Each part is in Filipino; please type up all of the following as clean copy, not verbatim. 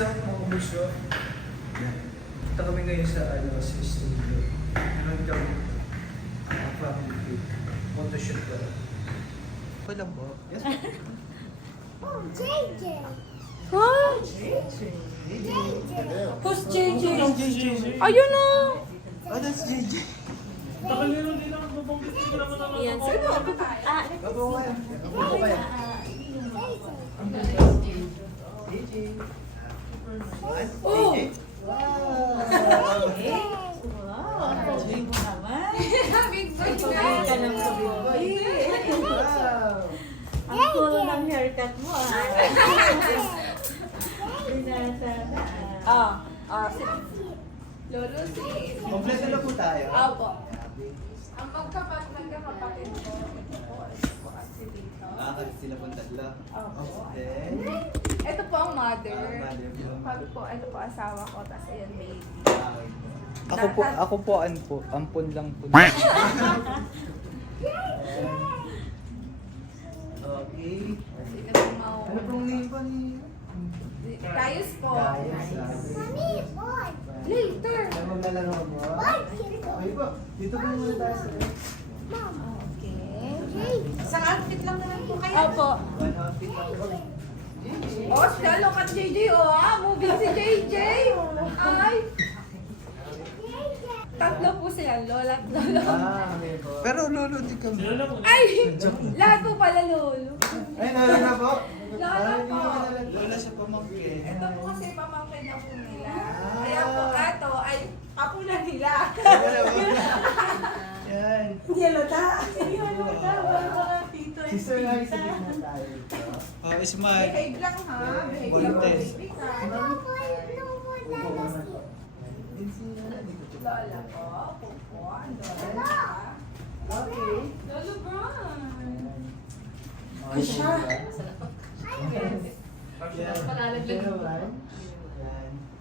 What's up mga kabusyo? Punta kami ngayon sa studio. Meron kami family photoshoot ka. Okay lang ba? Yes. Oh, JJ. Huh? Who's JJ? Ayun na! Oh, that's JJ. Yan, sino? Bago kayo. Bago kayo. JJ. Oh! JJ. Big boy ka lang sa boy. Wow. Ang cool ng haircut mo Lolo si... Kompleto na po tayo. Opo. Ang magkakapatid ko, ito po, si Tito. Kasi sila pong tatlo. Opo. Then, Ito po ang mother. mother po. Kami po, ito po asawa ko, tapos ayan baby. Ako po, ampon lang po. Okay. Ito po mau... Ano pong name po ni? Kayos po. Mommy, boy. Later. Ano maglalaro mo? Okay po. Dito po muna tayo sa Mom. Okay. Isang outfit lang naman po kayo. Opo. one outfit lang po. Oh, siya, look at JJ, oh, moving si JJ. Ay. Tatlo po sila, lola at lolo. Okay po. Pero lolo, di ka mo. Ay! Lahat po pala lolo. Ay, lolo na po. Lola po. Lola siya pamangkin. Ito po kasi pamangkin na po nila. Kaya po ato ay kapula nila. Wala po. Yan. Hindi halata. Hindi halata. Wala mga tito and Sister nga, tita. isipin na tayo. Oh, smile. Behave lang ha. Behave lang. Bontes. Baby ka. No more dynasty. Lola po. Pupo. Ang lola ka. Okay. Lolo Brian. Kusya. Yan.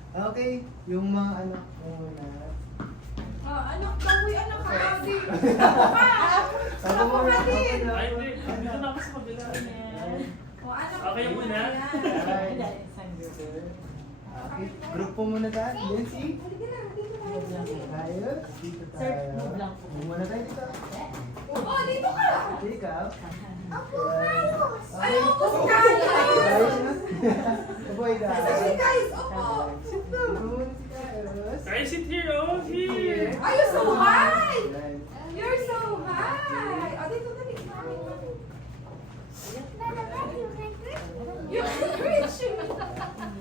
Okay, yung mga anak mo na. Anak ka. Uy, anak ka. Di. Ako ka. Ako ka din. Ay, hindi. Dito na ako sa kabila. O, anak Okay ko muna. yan. Okay, group po muna tayo. Nancy. Halika na. Halika na. Ayos. Dito tayo. Sir, move lang po. Move muna tayo dito. Oh, dito ka. Ikaw. Opo, Carlos. Ay, upos ka. Ayos na. Aboy na. Sige guys, opo. Guys, sit here, oh. Here. Ay, you're so high. Yan. You're so high. O, dito na dito. You can reach me.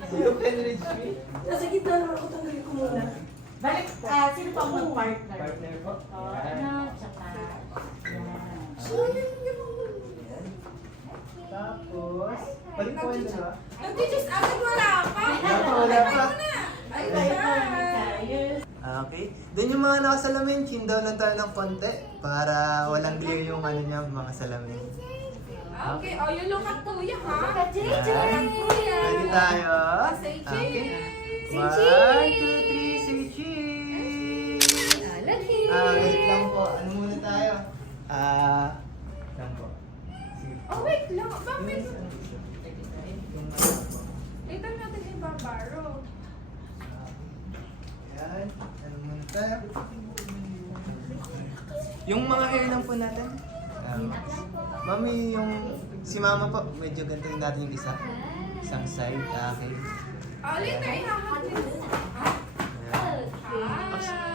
You can reach me. Nasa gitna naman ako, tanggalin ko muna. Balik, sino pa ang mag-partner? Partner po. Oh, Yan. ano, tsaka. Yan. Tapos, balik po yung dalawa. Nag-just agad wala pa. Wala pa. Ay, Bye, bye. Yes. Okay. Then yung mga nakasalamin, chin down lang tayo ng konti para walang glare yung ano niya, mga salamin. Okay, oh, you look at kuya, ha? Look at JJ. Look at kuya. Ready tayo? Say Okay. cheese. One, two, three, say cheese! Wait lang po. Ano muna tayo? Lang po. Sige. Oh, wait lang. Bakit? Yung ano po. Later natin yung barbaro. Yan. Ano muna tayo? Yung mga hair lang po natin. Mami, si mama po, medyo ganito yung natin yung isa. Isang side, okay. Oh, later, ihahatid. Ah.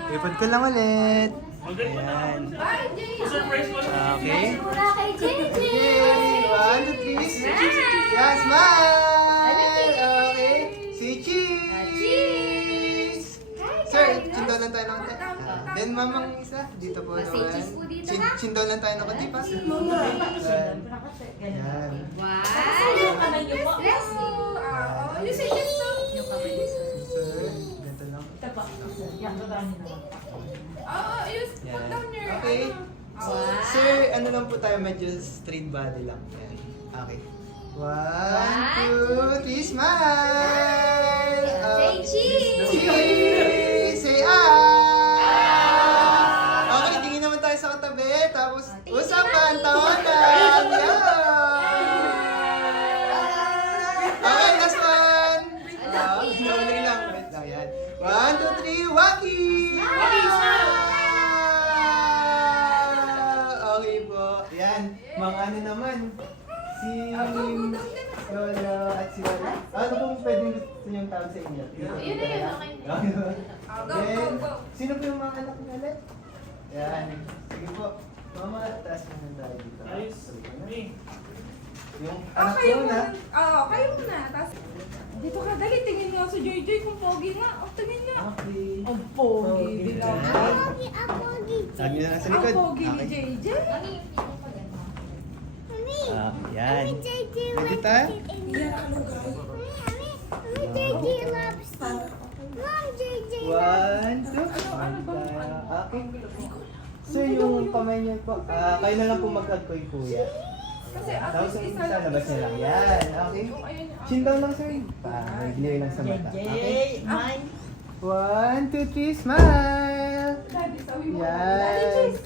Ipad ko lang ulit. Magaling mo na. Ayan. Bye, Jay. Surprise mo na. Okay. Mula kay JJ. Yay! 1, 2, 3. Yeah, smile! Okay. Say cheese! Sir, chindaw lang tayo ng konti. Then mamang isa, dito po naman. Say cheese po dito, ha? Chindaw lang tayo ng konti pa. Yan. Yung kamay niyo po. Bless you. Oh, you say yes, no? Yung kamay niyo. Sir, ganito lang. Ito po. Yan, baba niyo naman. Oh, you Yan. put down your, Okay. ano. Sir, ano lang po tayo, medyo straight body lang. Yan. Okay. 1, 2, 3, smile! Say cheese. Cheese! Say okay, tingin naman tayo sa katabi. Tapos, usapan, tawanan! Yan! Okay, last one! mga ano naman, si Lola at si Lola. Ano pong pwedeng gusto niyong tawag sa inyo? Yun na yun, okay. Then, sino po yung mga anak niyo ulit? Yan. Sige po. Mama, taas mo na tayo dito. Ayos. Me. Yung Oh, anak kayo ko muna. na. Kayo muna. Tapos, dito ka, dali, tingin nga sa Joy Joy kung pogi nga. Tingin nga. Okay. Ang pogi, bilang. Pogi, pogi. Sabi niyo na sa Ang likod. pogi ni Okay. JJ. Yan. JJ Ready tayo? JJ loves Mom, JJ 1, 2. Ano ba? Okay. Sir, yung kamay niyo po, kayo na lang po mag-hug ko yung kuya. Kasi at Tapos least yung isa isa, labas niya lang. Yan, okay. Yung ayun, Chin down lang, sir. May glare lang sa mata. Okay? 1, 2, 3, smile! Daddy, sabi mo. Yan. Daddy, cheese.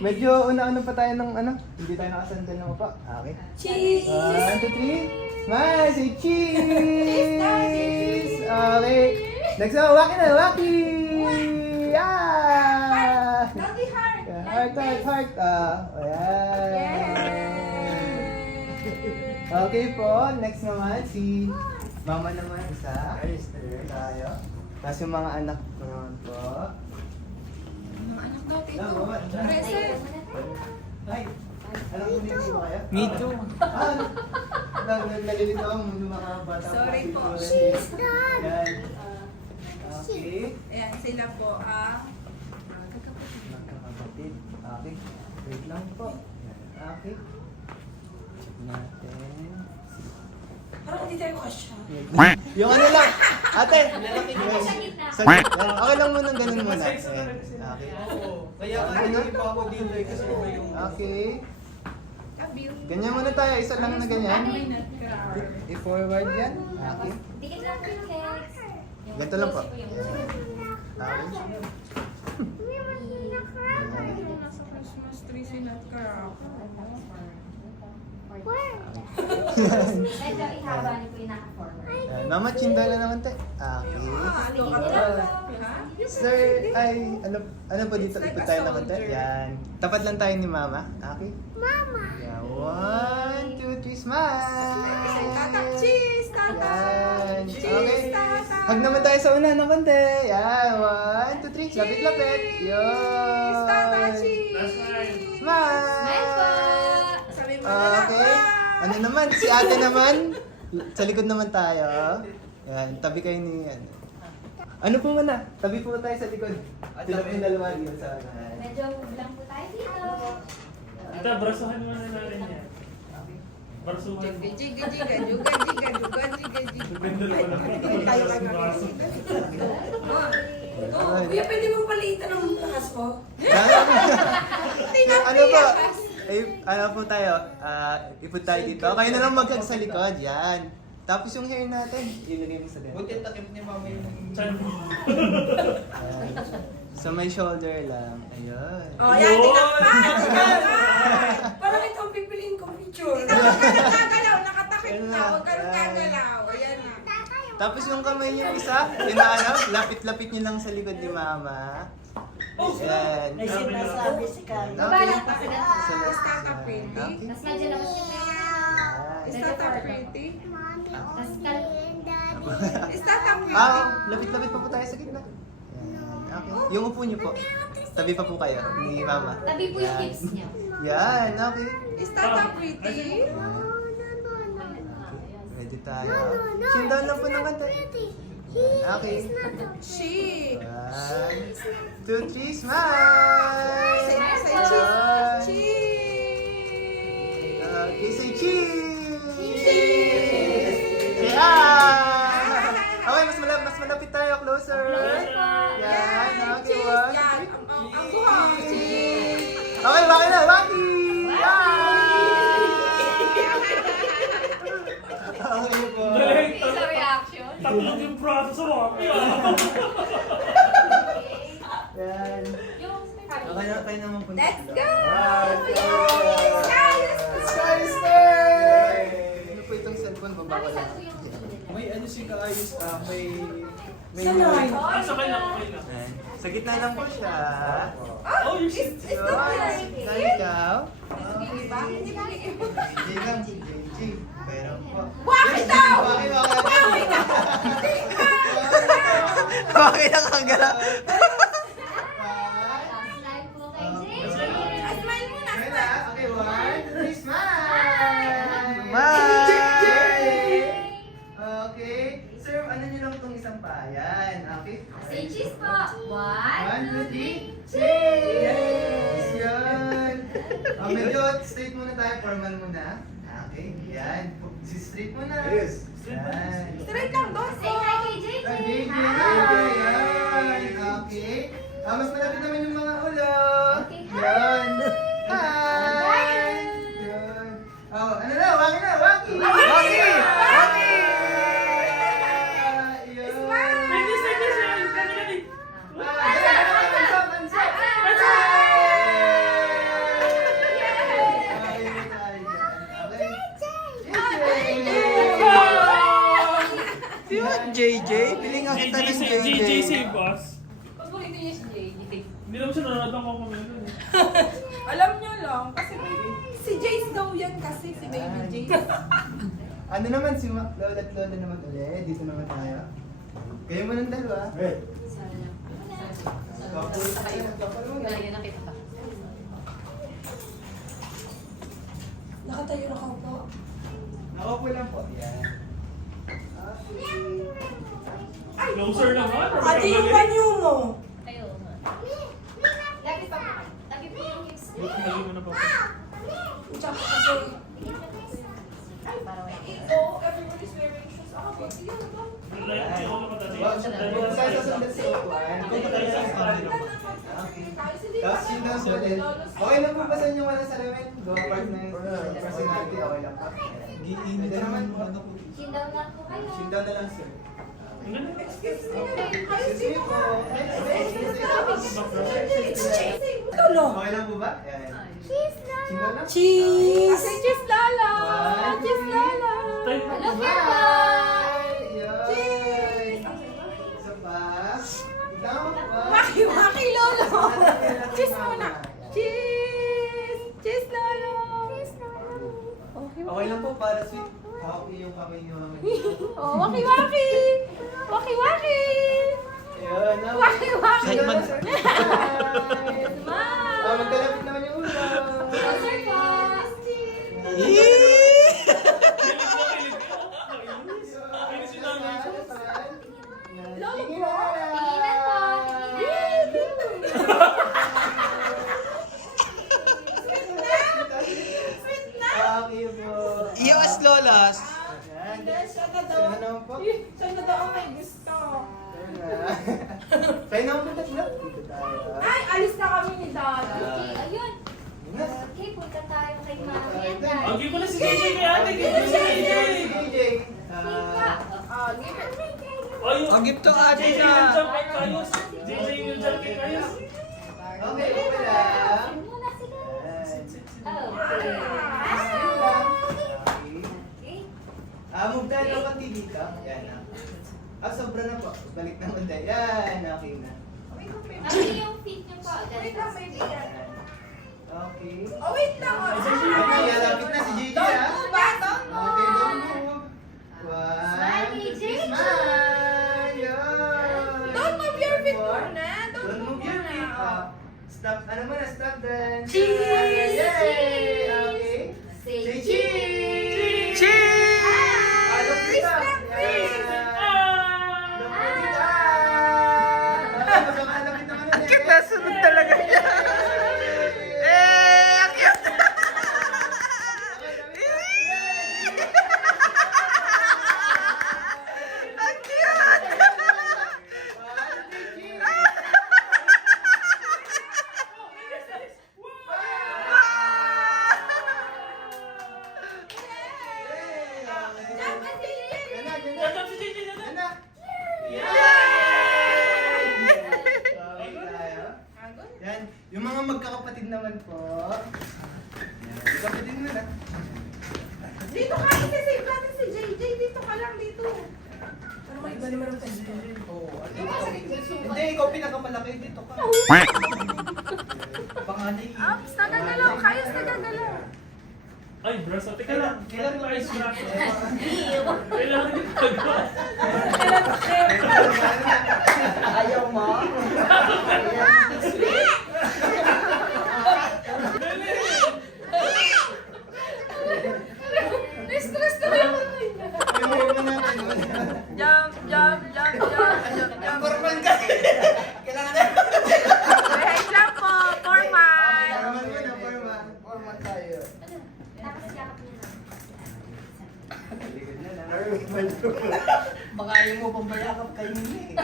Medyo una-una pa tayo ng ano, hindi tayo nakasandal ng upa. Okay. Cheese. 1, 2, 3, smile! Say cheese! Okay. Next one, waki na, waki! Ah! Daddy heart. Heart, heart, heart. Ayan. Okay po, next naman si mama naman isa. Tayo. Tapos yung mga anak ko naman po. Mga anak natin Hello, ito. mama. Present. Hi. Alam mo din po kayo? Me too. Nalilito ako yung mga bata. Sorry po. She's done. Yan. Okay. Ayan, sila po ang Magkakapatid. Okay. Wait lang po. Yan. Okay. Check natin. Parang hindi tayo kasya. Yung ano lang. Ate. Sa gitna. Okay lang muna ganun muna. Ayan. Okay. Oo. Kaya ano pa ako dito eh, kasi iba yung... Okay. kabil. Ganyan muna tayo. Isa lang na ganyan. May nutcracker. I-forward yan. Okay. Dikit lang po yung legs. Yung Ganito lang po. close yung- Okay. Nasa Christmas tree si nutcracker. Medyo ihaba niyo po yung naka-forward. Ayan. Mama, chinda na naman te. Okay. Ano ka Nila ba? po. Ha? Sir, ano po dito? Ipot tayo ng konti. Yan. Tapat lang tayo ni Mama. Okay. Mama. Yan. 1, 2, 3, smile. Tatak, cheese! Tatak! Yan. Cheese! Okay. Tatak! Hug naman tayo sa una ng konti. Yan. 1, 2, 3. Lapit-lapit. Yun. Tatak, cheese! Smile po! Smile. Sabi mo na Okay. Ano naman? Si ate naman. Sa likod naman tayo. Yan. Tabi kayo ni... Ano po muna? Tabi po tayo sa likod. Sila po yung dalawa dito sa... Medyo move lang po tayo dito. Tita, brasuhan mo na natin yan. Brasuhan mo. Jiga, jiga, jiga, juga, jiga, juga, jiga, jiga. Ganda naman ang Tayo lang braso. Kuya, pwede mong palitan ng taas ko? Ano po? Ano po tayo? Ipot tayo dito. Kayo na lang mag-hug sa likod. Yan. Tapos yung hair natin, ilagay mo sa dito. Buti takip ni mama yung... Chan. So may shoulder lang. Ayun. Oh, yan, tinakpan! Parang ito ang pipiliin kong picture. Huwag ka nang gagalaw, nakatakip na. Huwag ka nang gagalaw. Ayan na. Tapos yung kamay niyo isa, inaano, lapit-lapit niyo lang sa likod ni Mama. Yan. May sinasabi si Carlo. Baba lang po sa ganito. Is that a pretty? Okay. Tapos medyo labas yung Yan. Is that a pretty? Tapos Is that a pretty? Lapit-lapit pa po tayo sa gitna. Yan. Okay. Yung upo niyo po. Tabi pa po kayo ni Mama. tabi po yung Yan. hips niyo. Yan, okay. Is that a pretty? Ready tayo. Sundan lang po ng kanta. Okay. She. 1, 2, 3, smile! Say cheese. Yan. Cheese. Okay, say cheese! Say ah! Okay, mas malapit tayo. Closer. Closer po. Yan, okay. Cheese. 1, 2, Yan. 3. Ang buhok. Cheese. Okay, waki na, waki! Okay po. Galing. Sa reaction. Tatlong yung braso sa mga. Yan. Yung Okay na tayo naman po. Let's go! Sky is fair! Ano po itong cellphone? Baba ko Mami, lang. saan po yung susunod? may ano si Kaayos, may Sanay. Ah, sa kanya, okay lang. Ayan. Sa gitna lang po siya. Oh, you're shit. Yun. Sa ikaw. Hindi ba? Hindi ba? JJ lang, JJ. Pero po. Bakit daw? Bakit ang hanggang? Slide po kay Jay. Smile muna. Okay, 1, 2, 3, smile! Smile! Okay. Sir, ano nyo lang itong isang payan? Okay? Say cheese po. 1, 2, 1, 2, 3, 3. cheese! Yan! Medyo straight muna tayo, formal muna. Okay, yan. Straight muna. Yes. Yan. Straight lang doon. Say hi kay JJ. JJ, yan. Okay. Mas malapit naman yung mga ulo. Okay, hi. Yan. Hi! Yan. Oh, ano na? Waki na! Waki! Waki! Waki! Yan. Finish, finish, yan. Kami na din. JJ? Piling ang kita ng JJ say boss. Paborito niya si JJ. Hindi naman siya nanonood ng comment doon eh. Alam niyo lang, kasi si Jace daw yan kasi, si baby Jace. Ano naman si Lola at Lola naman ulit? Dito naman tayo. Kayo mo ng dalawa. Nakatayo na ka po. Nakaupo lang po. Yan. Closer naman. or Ate, yung magaling? banyo mo. Tayo. Lagi pa. Lagi po yung hips. Lagi mo na pa. Tsaka kasi, Para wala. Oh, everybody's wearing shoes. Ako, ba't yun ba? Like, hindi ako nakatali. Huwag sa sasundan sa upuan. Kung tayo sa upuan. Tapos yun lang po din. Okay lang po ba sa inyo wala salamin? Go apart na yung personality. Okay lang po. Ito naman po. Chin down lang po kayo. Sit down na lang sir. Ang ganda. Excuse me po. tulo. Okay lang po ba? Yan. Cheese na. Sit down lang. Cheese! Kasi Cheese Lala! One, two, Cheese Lala! Tayo. Hello, Bye! Yan. Cheese! Isa pa. Tama po ba? Maki, maki, Lolo! Cheese Cheese muna! Cheese! Cheese Lala! Okay, Okay lang po para sweet. Hawak niyo yung kamay niyo. Oh, waki, waki! Waki, waki! Ayun. Waki, waki! Sit down, sir. Smile! Magkalapit naman yung ulo. Closer po. Finish yun namin. Tinginan po. Tinginan. Okay po. Iwas lolas. Siya na daw. Sino naman po? Siya na daw ang may gusto. Tayo naman po tatlo. Dito tayo. Ay, alis na kami ni Daddy. Okay, ayun. Okay, punta tayo kay Mami and Daddy. Ang give mo na si JJ kay ate. Give mo si JJ. JJ. Ah, give it. Ayun. Ang gift to ate JJ siya. yung jump kay Kayos. JJ yung jump kay Kayos. Okay, okay lang. Sino muna sila? Yan. Okay. Okay. Move tayo ng konti dito. Yan na. Sobra na po. Balik na konti. Yan, okay na. Ano yung feet niyo po? Wait lang, baby. Okay. Oh, wait lang. Okay, lalapit na si JJ Don't ha. move, ah. Don't Okay, don't move. move. Smile, One, two, JJ. three, smile. Yan. Don't move your feet One. muna. Don't move your feet. Stop. Ano muna? Stop then. Cheese! Yay! Okay. Say Say cheese! cheese! Cheese! Look dito. Yan. Look dito. Okay, magkakalapit naman ulit. Cute na, sunod talaga yan. Eh, ang cute! Ang cute! Jump si JJ na. Yan, yung mga magkakapatid naman po. Yan, magkakapatid mo na. Dito ka, isisave natin si JJ. Dito ka lang, dito. Iba naman ang pwesto. Oo, at hindi, ikaw pinakamalaki dito ka. Panganay. Ups, nagagalaw. Kayos nagagalaw. Ay, braso. Teka lang. Kailan mo ayos braso? Ew. Kailangan yung pagwa. Ayaw mo? Na-stress na yung Ayun mo natin. Jump, jump, jump, jump, jump, jump. Formal ka. Kailangan na. Wait lang po, formal. Formal mo na, formal. Formal tayo. Tapos yakap niya na. Likod na lang. Baka ayaw mo pang bayakap kayo nila eh.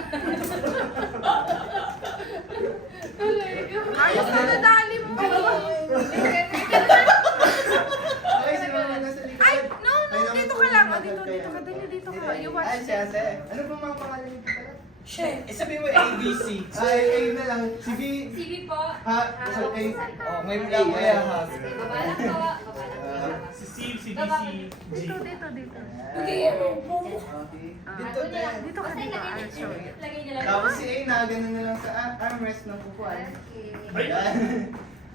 Ayos na nadali mo. Okay, si Mama nasa likod. Ay, no, dito ka lang. Oh, dito ka. Dito ka. You watch. Ay, siya, siya. Ano po mga pangalan nito pala? Eh, sabi mo ABC. Ay, ayun na lang. Si B. CV po. Ha? So, A. Oh, may lang kaya ha. Baba lang po. Baba lang po. Si Steve, si DC, G. Dito. Okay. Dito Dito din. Dito ka, dito. I'll show you. Lagay niya lang. Tapos si A na, ganun na lang sa armrest ng kukuan. Ay! Yan.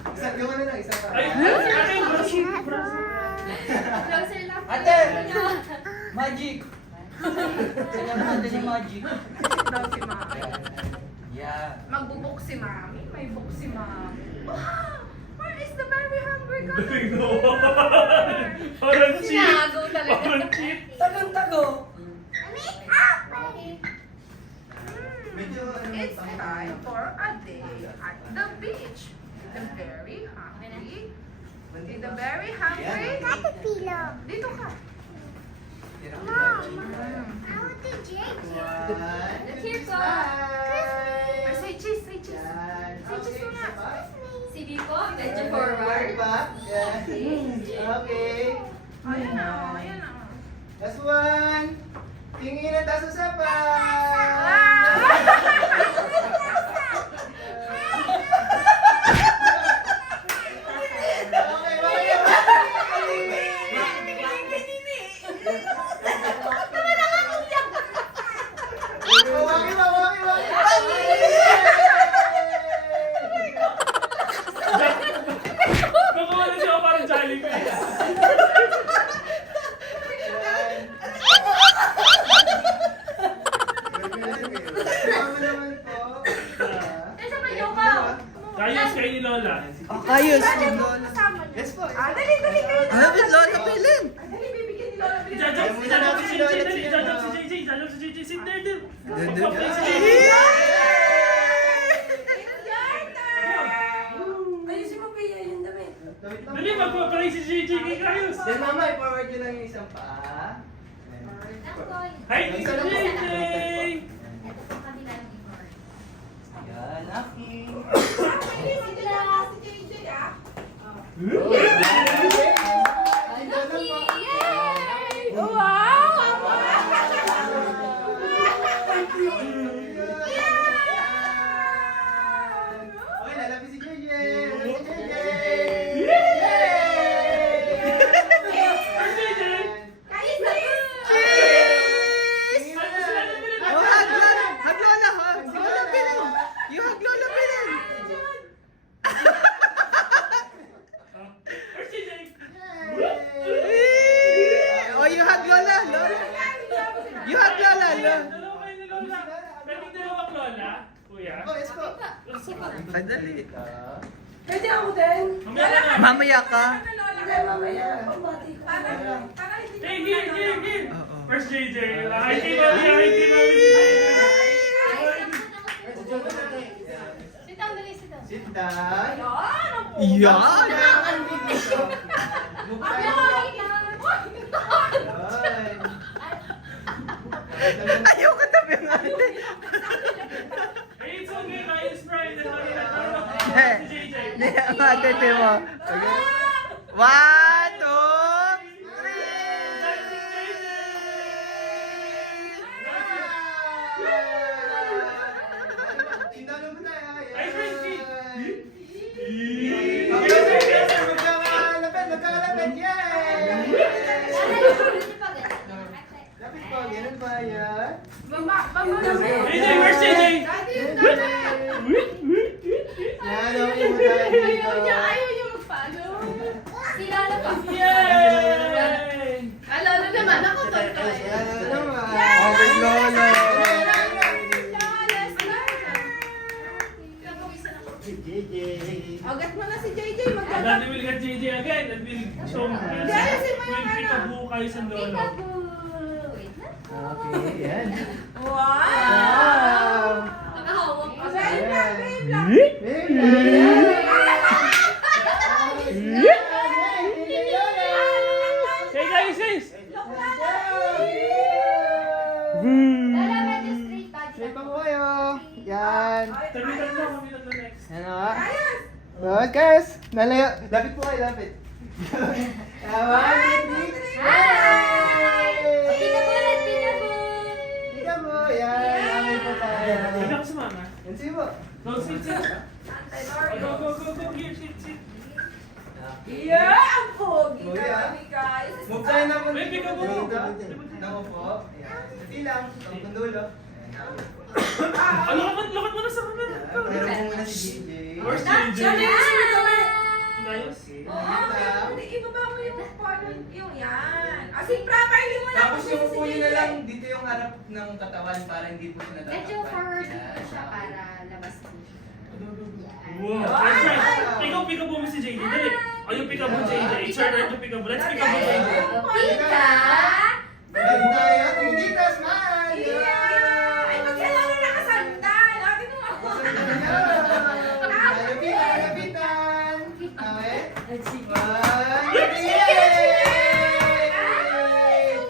Isa, gawa na lang, isa pa. Ay! Ate, braso! Closer lang. Ate! Magic! Saan natin yung magic? Daw si Mami. Yeah. Magbubuk si Mami. May book si Mami. Wow! Where is the very hungry girl? No! Parang cheat! Sinagaw talaga. Parang cheat! Tagang-tago. Medyo ano It's pang- time for a day at the beach. The very hungry. The very hungry. Dito ka. One, Let's hear ko. Ay, say cheese, say cheese. yan. Say cheese muna. CV po. Medyo forward. Back. Yan. Okay. Ayan na, ayan na. Last one. Tingin at taas sa Okay, Nakuha siya parang Jollibee. Esa pa yung kao. Kayos kayo ni Lola. Ayos. Kasama niya. Yes po. Ah, dali, dali, dali. Ano ba Lola Pilin? Ay, dali, bibigyan ni Lola. Jajab si JJ, dali. Jajab si JJ. Jajab si JJ. Sit there, dude. Pop-up si JJ. Ayusin mo, Pia, yung damit. Dali, magpa-play si JJ kay Kayos. Then mama, i-forward nyo lang yung isang paa. Nangkoy. Hi, si JJ! Ito po kabila ng before. Yan, Aki. Si JJ, ah. Ay, ganun po. Yay! Wow! Okay, lalapit si JJ. Si JJ. Kayos na yun. Oh, hug Lola. Hug Lola, hug. Lola Pilin. You hug Lola Pilin. Where's JJ? Oh, you hug Lola. Lola. You hug Lola. Lola. Dalawa kayo ni Lola. Pwedeng dalawang Lola, kuya. Oh, yes po. Ay, dali. Pwede ako din. Mamaya na nga. Mamaya ka. Hindi, mamaya. Pambati ko. Para hindi Hey, here. Oo. Where's JJ? Hi, kay Mami. Hi, kay Mami. Sit down, dali, sit down. Sit down. Yan. Kailangan din dito. Mukha Ay, mo. Yan. Ayaw ka tabi ng ate. Hey, it's okay. Kayos, Brian. Si Eh, JJ. Hindi ang ate mo. Okay. 1, 2, 3. Tindalo mo tayo. Ay, Frankie. Magkakalapit. Yay! Lalay, ulit pa ganun. Lapit po, ganun ba yan? JJ, where's JJ? Daddy, yung dami. Yan, okay mo tayo dito. Ayaw niya mag-follow. Kilala pa. Yay! Lalo naman, ako to. Yan, ano naman. Okay, Lolo. Agat mo na si JJ. And then we will get JJ again and we'll show him. We'll pick a buo kayo sa lolo. Peekaboo. Wait na. Okay, yan. Wow! Wow! Nakahawak pa. Babe lang, babe lang. Baby! Hey guys, guys! Lala, medyo straight body. Straight pa po kayo. Yan. Tabitan mo kami ng next. Ano nga? Good, guys. Nalayo. Lapit po kayo, lapit. One, two, three. Peekaboo ulit, peekaboo. Tika mo. Yan. Amin po tayo. Hindi ako sumama. Yan, sige po. Go, sit, sit. Go, go, go, go. Here, sit, sit. Yeah! Ang pogi Kuya. kami, guys. Move tayo na po. Wait, tika mo. Nako po. Yan. Hindi lang. Ang dulo. Lukat mo na sa camera. Pero po muna si DJ. Where's Diyan JJ? na yung sweet kami. Nice. Hindi, ibaba mo yung parang yung yan. As in, properly mo na. Tapos yung upo nyo na lang, dito yung harap ng katawan para hindi po siya natatakpan. Medyo forward po siya para labas po siya. Wow. That's right. Ikaw, pick up mo si JJ. Dali. Ayun, pick up mo JJ. It's your turn to pick up. Let's pick up mo JJ. Pika! Meron tayo, Tita Smile! Yeah! Ay, magkailangan nakasandal. Ate mo ako. Lapitan, lapitan! Okay? Let's see.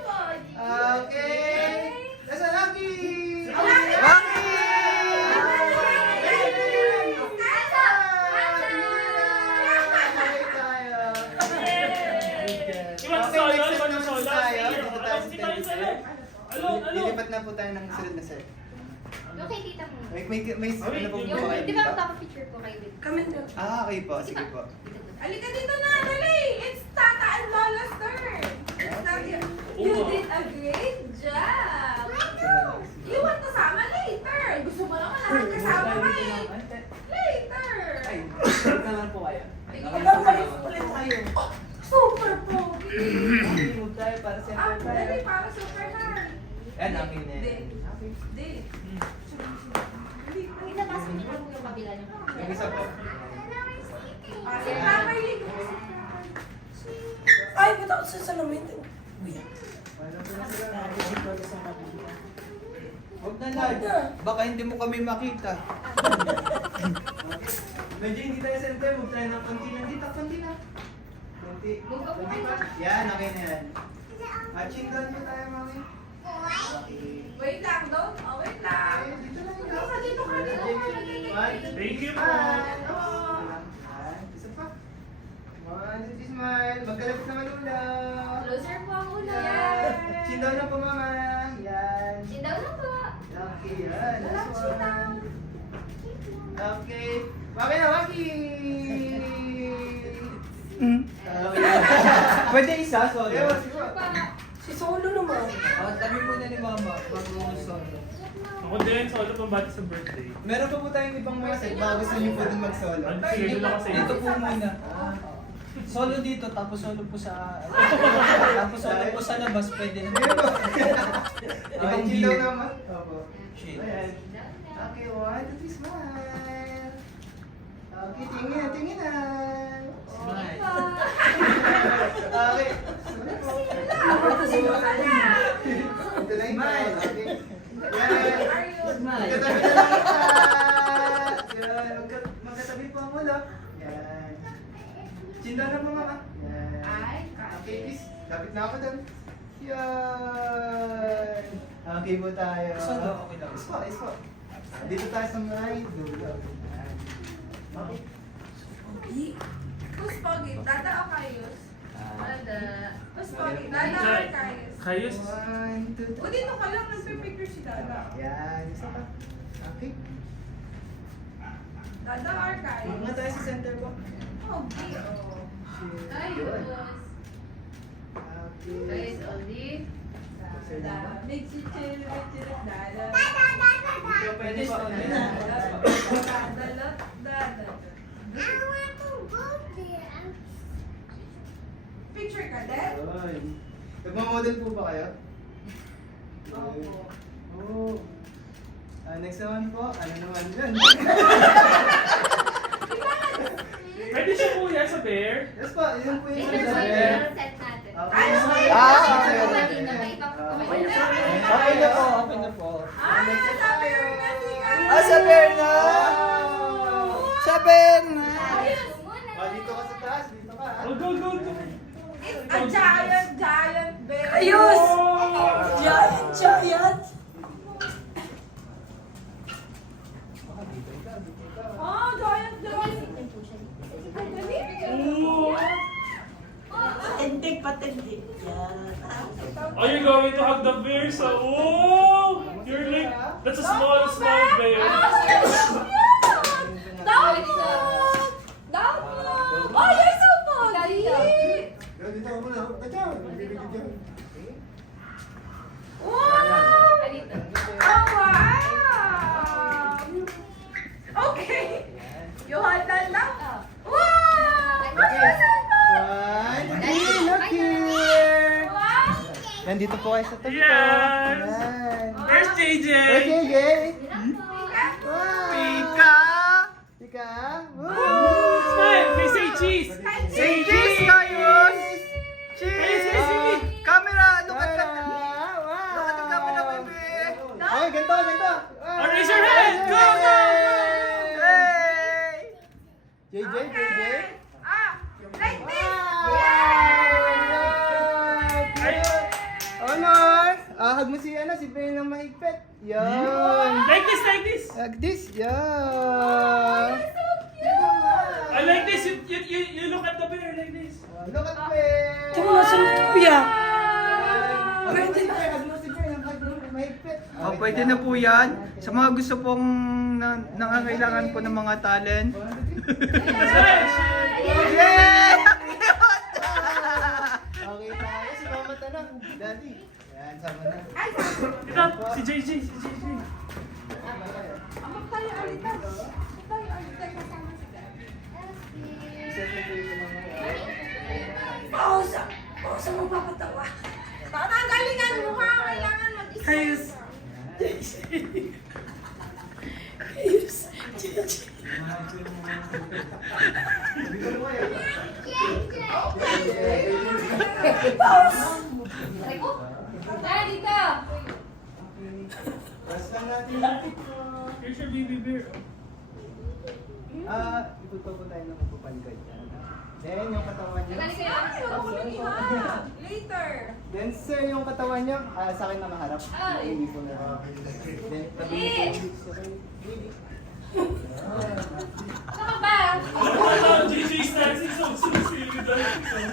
One, okay! Nasa Lucky! Lucky! Iwan sa solo, iwan sa solo. Alone, alone. Lilipat na po tayo ng sunod na set. Yung kay tita mo. May ano po Yung, po di ba magpapapicture po kayo dito? Kami na. Ah, okay po. Sige po. Halika dito na, dali! It's Tata and Lola's turn! It's not you. You did a great job! You want kasama later! Gusto mo naman lahat kasama ka eh! Later! Ay, huwag na lang po kayo. ulit tayo. Super pogi! Move tayo para sa Ah, dali, para super high! Yan, akin na Di. yan. Di. Itabas mo yung kabila niyo. Yung isa po. Ah, si properly. Ay, ba't ako sa salamin? Huwag na lang. Baka hindi mo kami makita. Medyo hindi tayo center. Huwag tayo ng konti lang dito. Konti na. Konti. Konti pa. Yan, okay na yan. Matching down mo tayo, mami. Okay. Wait lang, don't. Oh, wait lang. Dito lang. Dito ka, dito ka, dito ka. Thank you po. Isa pa. One, two, three, smile. Magkalapit naman ula. Closer po ang ulo. Yeah. Chin down na po, mama. Yan. Chin down na po. Okay, yan. Walang Last chin down. one. Okay. Mami na, Maki! Okay. Pwede isa, sorry. Si Solo naman. Tabi muna ni mama, bago solo. Ako din, solo pambati sa birthday. Meron pa po tayong ibang mga set, baka gusto niyo po din mag-solo. Schedule ako sa inyo. Dito po muna. Solo dito, tapos solo po sa... tapos solo po sa labas, pwede na. Okay, chill daw naman. Opo. Shit. Ayan. Okay, one, two, three, smile. Okay, tingin, tinginan. Sige po. Okay. Sino ka na? Ito lang ito. Okay. Yan. Are you? Magkatabi na lang kita. Yan. Magkatabi po ang ulo. Yan. Chinda na po, mama. Yan. Ay, Okay, please. Lapit na ako doon. Yan. Okay po tayo. Solo, okay lang. Is po, is po. Dito tayo sa right. Dulo. Yan. Okay. Who's pogi? Dada o Kayos? Ada. Who's pogi? Dada or Kayos? Kayos? One, two, O dito ka lang, nagpipicture si Dada. yan. Isa pa. Okay. Dada or Kayos? Mga tayo sa center po. Pogi, oh. Ayos. Okay. Guys, Oli. Sir lang. Big chichil, big chichil, dada. Pwede po. Picture ka din? Ay. Nagmamodel po ba kayo? Opo. Oh. Next naman po, ano naman yun? Pwede siya po yan sa bear? Yes po, yun po yung Ito sabi. set natin. Okay. Okay na po, okay na po. Sa bear na! Sa bear na! Ayos muna. Dito ka sa taas, dito ka. Oh, go, go, go! A giant bear. Ayos! Oh! Giant! Oh, giant bear. Ay, dali. Ooh. Patindig, patindig. Yan. Are you going to hug the bear? So, oh! You're like, that's a small bear. Damo! Damo! Oh, you're so funny! Dito ka muna. Kacau! Wow! Alito. Oh, wow! Okay. You hold that lang. Wow! Okay. One, two, look here! Wow! Nandito po kayo sa tabi ko. Yes! Yan. There's JJ! Okay, Jay. Pika! Pika! Smile! They say cheese! Say cheese, Kayos! Say, say, say. Camera! Look at the camera! Look at the camera, baby! Okay, ganito, ganito! Oh, raise your hand! Go, go! Hey! JJ, JJ! Ah, like this. Honor! Hug mo si ano, si Ben ng mahigpit. Yan! Like this, like this! Like this, yan! I like this! You look at the bear like this! Look at Ben! Ito mo, saan ito yan? Pwede na, hug mo si Ben ng mahigpit. Oh, pwede na po yan. Sa mga gusto pong nangangailangan po ng mga talent. Stretch! Yay! Okay tayo, si Mama Tanang. Daddy. Yan, sama na. Ito, si JJ, si JJ. Amag tayo alita. Tayo alita kasama si Daddy. Pausa! Pausa mo papatawa. Tatanggalingan mo ha. Kailangan mag-isa. Ayos! Tara dito. Press lang natin yung picture. Here's your baby bear. Itutupo tayo ng magpapaligad yan. Then, yung katawan niya. Balik kayo. Ay, wag mo linihan. Later. Then, sir, yung katawan niya, sa akin nakaharap. Ay. Hindi po na. Then, tabi niyo po. Saka ba? Oh, JJ's dancing so silly dancing.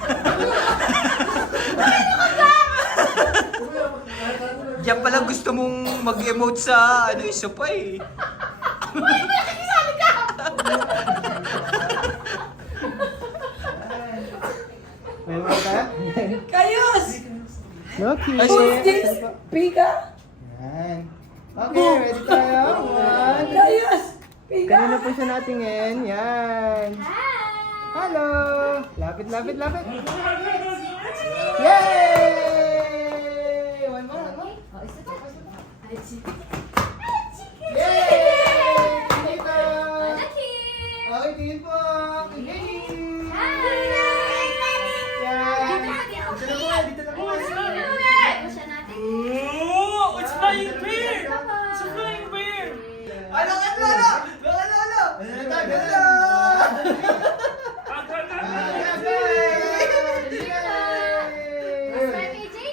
Diyan pala gusto mong mag-emote sa ano, isa pa eh. Meron ka? Kayos! Lucky. Who's this? Pika? Yan. Okay, ready tayo? One. Kayos! Pika! Kanina po siya natingin. Yan. Hello! Lapit, lapit, lapit. Yay! One more, one more. Yay! Dito! Okay, tingin po. Tingin! Yan. Dito na po, dito na po. Oh, it's flying bear! It's a flying bear! Ano ka lolo? Baka lolo! Hello!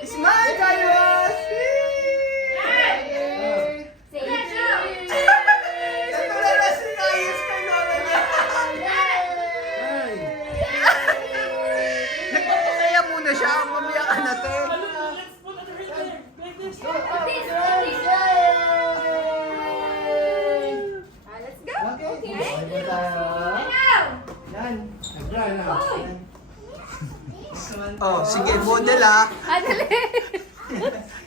Smile Kayos! Katulad na si Kayos kay lolo niya. Nagpapakaya muna siya. Mamaya ka na te. Let's put it right there, like this. Let's go. Okay. Okay tayo. Yan. Oh, sige, model ah. Dali.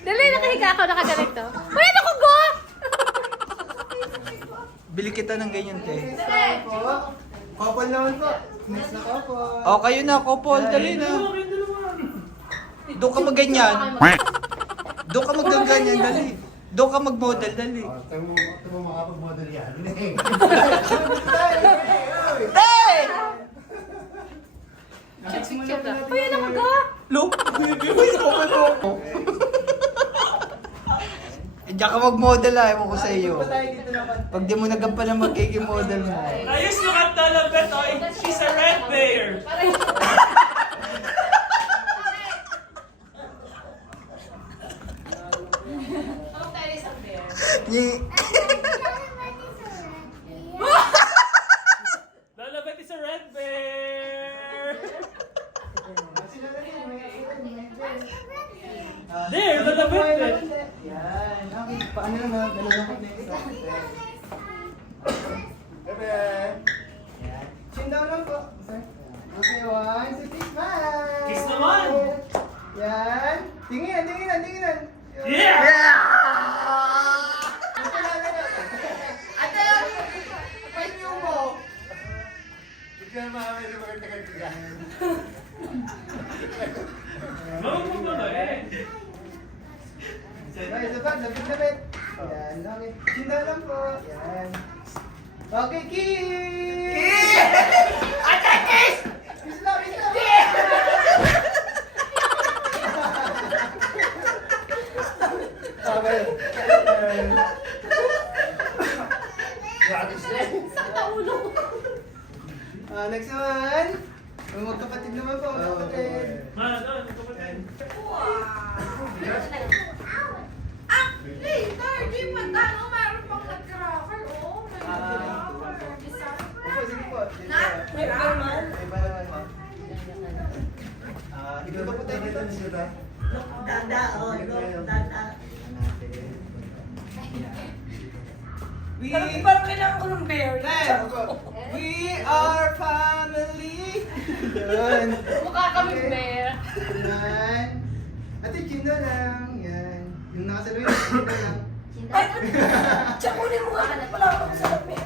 Dali. ako nakaganito. Wala na kong go! Bili kita ng ganyan, te. Next time po. Couple naman po. Next na couple. O, kayo na, couple. Dali na. Doon ka magganyan. Doon ka magganyan, dali. Doon ka mag-model, dali. Ito mo makapag-model yan. Hey! Picture na. Uy, ano ka go? Look, Diyan ka mag-model ah, ewan ko sa iyo. Pag di mo nagampanan magiging model mo. Ayos yung kanta ng Betoy. She's a red bear. Ang tayo isang bear. Lola Beth is a red bear. There, Lola Beth. Yan. Okay, paano naman? Dalawa ko next time. Bebe. Yan. Chin down lang po. Sir. Okay, 1, 2, 3, smile. Kiss naman. Yan. Tingin, tingin, tingin. Yeah! Ate, pain niyo mo. Ikaw naman, ito maganda-ganda. Mawag mo ba eh? Okay, sabat, lapit-lapit. Yan, okay. Chin down lang po. Yan. Okay, kiss! Ate, kiss! Kiss lang, kiss lang! Okay. Next one. Magkapatid naman po, magkapatid. Doon, kapatid. Ah, later, di pa tano, meron pang nag-cracker. Oh, may nag-cracker. Isa. Opo, sige po. Not cracker. Iba naman po. Ikaw ba po tayo dito? Dada, dada. Parang kailangan ko ng bear. We are family. Yun. Mukha kami bear. Yan. Ate, chin na lang. Yan. Yung nakasaluhin, chin na lang. Tsakunin mo nga na pala ako sa labi.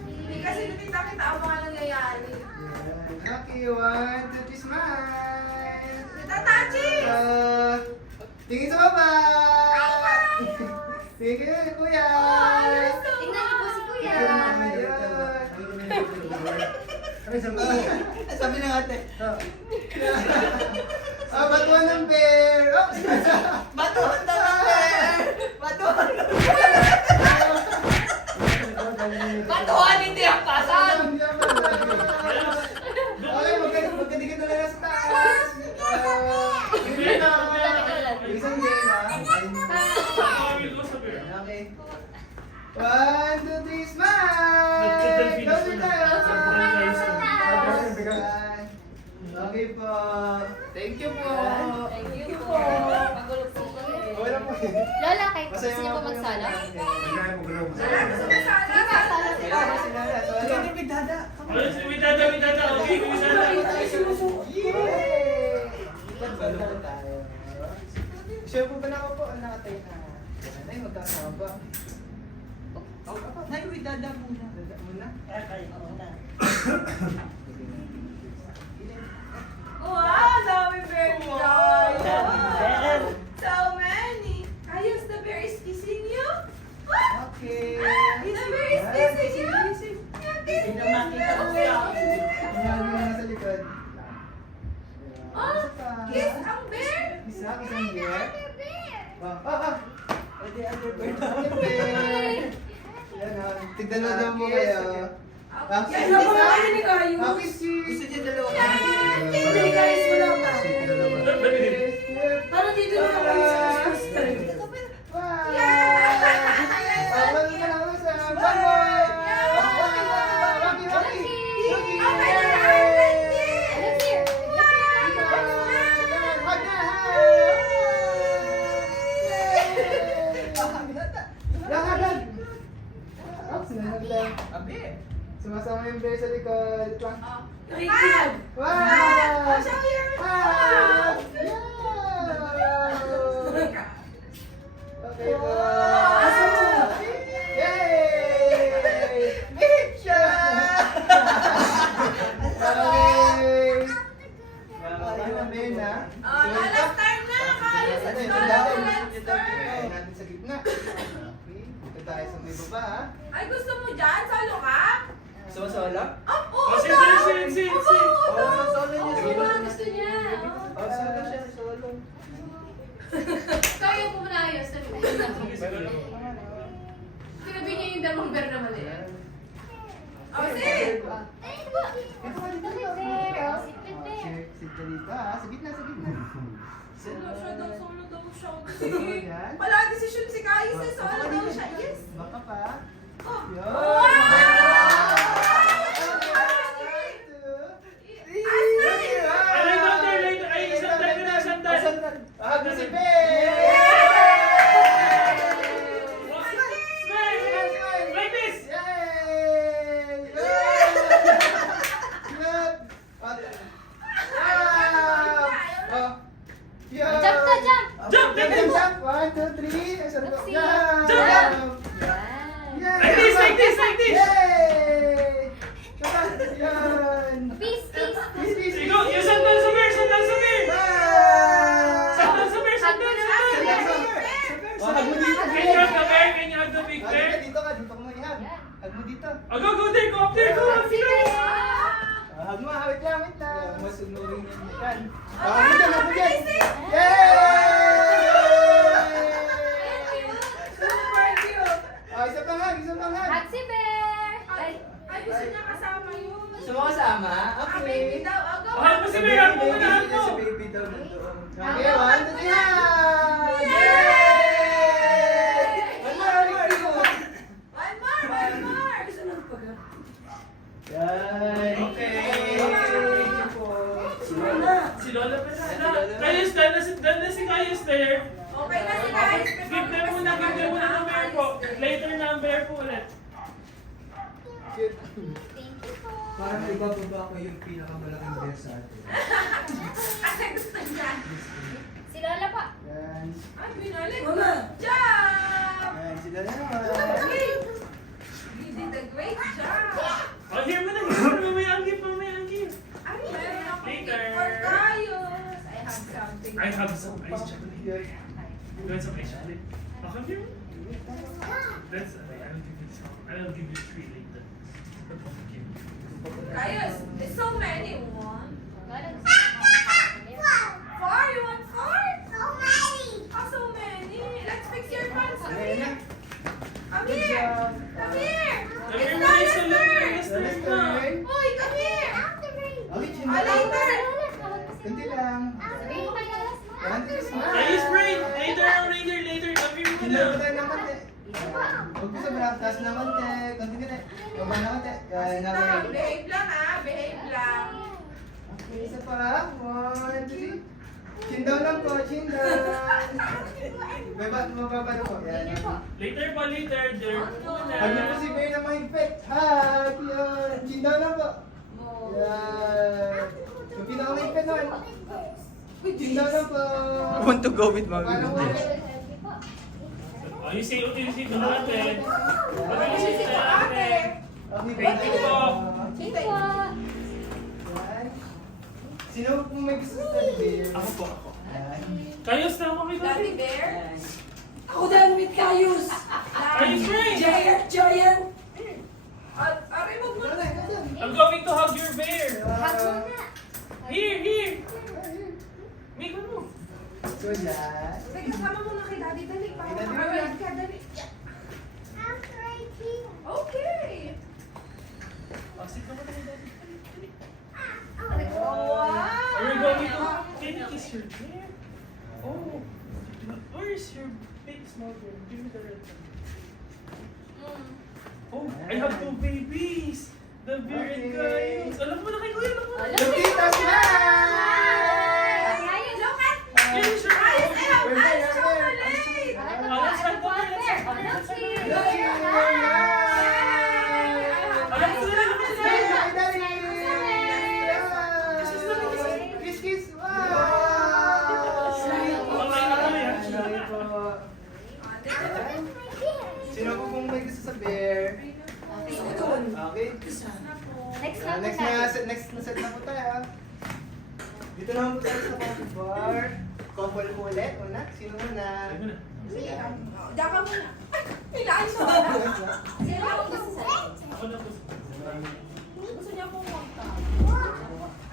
Hindi kasi nakita-kita ang mga nangyayari. Yan. Okay, 1, 2, 3, smile. Tatachi! Tingin sa baba. Tingin kayo, kuya. Tingnan niyo po si Kuya. Sabi ng ate. Batuan ng bear. Oops. Batuan ng bear. Batuan ng bear. Batuhan, hindi ang pasan. Okay, magkadikit na lang sa taas. Isang bear na. Okay. 1, 2, 3, smile! Closer tayo! Okay po. Thank you po. Thank you po. Magulo po kami. Wala po. Lola, kahit gusto niyo po magsala? Ikaw ni Bidada. Ayos, may dada. Okay, may dada. Sure po ba na ako po? Ang nakatay na. Ay, magkasama ba? Nay, Bidada muna. Dada muna. Wow, dami bear guys! So many! Ayos, the bear is kissing you? What? Okay. The bear is kissing you? Kiss Hindi na makita ko siya. Ayan yung nasa likod. Oh, kiss ang bear? Isa, isang bear. Pwede underwear na ang bear. Yan o. Tignan mo daw mo kayo. Yan ang mga ni Kayo. Kiss. Gusto niya dalawa. Hindi guys, wala pa. Parang dito na ako sa sister. Sumasama yung bear sa likod. Nakikinig. Wow! Show your Ah! Yeah! Okay, Okay po. Yay! Picture! Okay. Okay na, Ben, ha? Oh, last time na. Kaayos at Ito, last ito, turn. natin sa gitna. Okay, dito tayo sa may baba, ha? Ay, gusto mo dyan? Solo ka? Solo? Oo, Oh, sige, daw. sige, sige, Oo, sige. daw. Solo niya, Oo, solo. gusto niya. Oh, solo siya, solo. Kaya mo muna ayos. Sinabi niya yung dalawang bear na mali. Oh, sige. Dito ka, dito ka. Sit ka dito, ha? Sa gitna, sa gitna. Solo siya daw, solo daw siya. Sige. Sige. Wala decision si Kais eh. Solo daw siya. Yes. Baka pa. Oh. Yun. Ay, later, later. Ay, sandal ka na, sandal. Ah, si Ben! Smile! Like this! Yay! Good! Jump ka, jump! Jump, jump, jump. 1, 2, 3. Oopsie. Jump! Yan. Like this, like this, like this. Yay! Yan! Peace, peace. Sigo, yung sandal sa bear, sandal sa bear. Sandal sa bear, sandal, sandal. Oh, hug mo dito, Can you hug the bear? Can you hug the big Ah, bear? dito ka, dito ka mag-ihag. Hug mo dito. Oh, go, go there, go up there, go up there. Ah, hug mo, wait lang, wait lang. Masunurin yan. Yan. Ah, hug mo dyan, hug mo dyan. Super Yay! cute. Ah, isa pa nga, isa pa nga. Hug si bear! Ay, gusto niya kasama yun. Gusto mo kasama? Ah, baby daw. Ah, go. Oh, hug mo si bear, hug mo muna, hug mo. Si baby daw nandoon. Okay, 1, 2, 3, hug! Yay! One more, one more, one more. One more, one more. Yan. Okay. Thank you po. Si Lola pa na. Kayos, dahil na si Kayos there. Okay na si Kais. Give them muna ng bear po. Later na ang bear po ulit. Cute. Thank you po. Parang ibababa ko yung pinakamalaking bear sa atin. Kasi gusto niya. Si Lola po. Yan. Ay, binalik. Jump! Yan, sila na naman. You did a great job. Oh, here mo na, here mo na. Mamaya ang gift, mamaya ang gift. Ay, meron akong Later. gift for Kayos. I have something. I have some ice chocolate. Yan. You want some ice chocolate? Oh, come here. That's, I'll give you some. I'll give you 3 later. Kayos, there's so many. One. Lola, gusto mo Four? You want four? So many. Oh, so many. Let's fix your pants. Come here. Come here. Come here. Come It's here, not guys. your Look, turn. guys, turn na. Hoy, come here. Okay, chin Oh, lang. later. Kunti lang. Sabihin mo kay Lola, smile. Yan, smile. Ayos, brain. Later. Come here Chin lang muna. tayo ng konti. Huwag mo sobrang taas ng konti. Konti din eh. Baba ng konti. Yan, Lang, okay. behave lang ah. Behave lang. Okay, isa pa. 1, 2, 3. Chin down lang po, chin down. Mababa na po. Yan. Ganyan po. Later po, later. There muna. Hug niyo po si Bear na mahigpit. Hug! Yan. Chin down lang po. Mo. Yan. Yung pinakamahigpit naman. Chin down lang po. I want to go with mommy. Paano po? Sige po. Oh, you say ate. Ayusin si Ate. ate. Okay, Thank you po. Sige po. Yan. Sino po may gusto sa Teddy Bear? Ako po. Yan. Kayos na ako kay Daddy Daddy. Bear. Ako din with Kayus. Ayos, brain. Giant. Ari mo mo. Wala, ikaw dyan. I'm going to hug your bear. Hug muna. Here. Make ano? Good yan. Sige, kasama mo na kay Daddy. Dali. Para Kay Daddy makakarad muna. ka. Dali. Okay. Oh, sit naman kay Daddy. Oh, wow. Are we going to... Can you kiss your bear? Oh. Where's your big small bear? Give me the red one. Oh, I have 2 babies. The bear and Okay. Kayos. Alam mo na kay Kuya, alam mo na. Alam Yung tita smile! Ayun, Look at. Can you show me? Ayos, I have Bear, ice bear, chocolate. Ano Oh, let's po? hug the bear, let's hug the bear, let's hug the bear. Lucky! Alam mo na, alam mo na. Smile kay Daddy! Kiss, kiss! Wow! Sweet! Okay na kami, ah. Sorry po. Dito Next na set na po tayo. Dito naman po tayo sa coffee bar. Couple po ulit. Una, sino muna? Ayun na. Diyan ka muna. Kailangan siya. Sino ang gusto sa Ako na po. Gusto niya pong magka.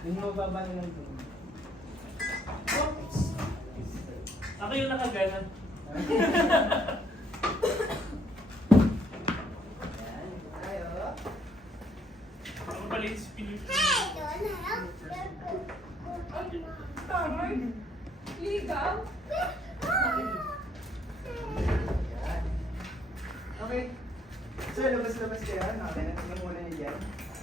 Yung mababa na lang po. Ako yung nakagana. Tayo. Ako pala yung spinning. Tamay. Ligaw. Okay. So, labas-labas kayo. Okay, natin muna niyo dyan.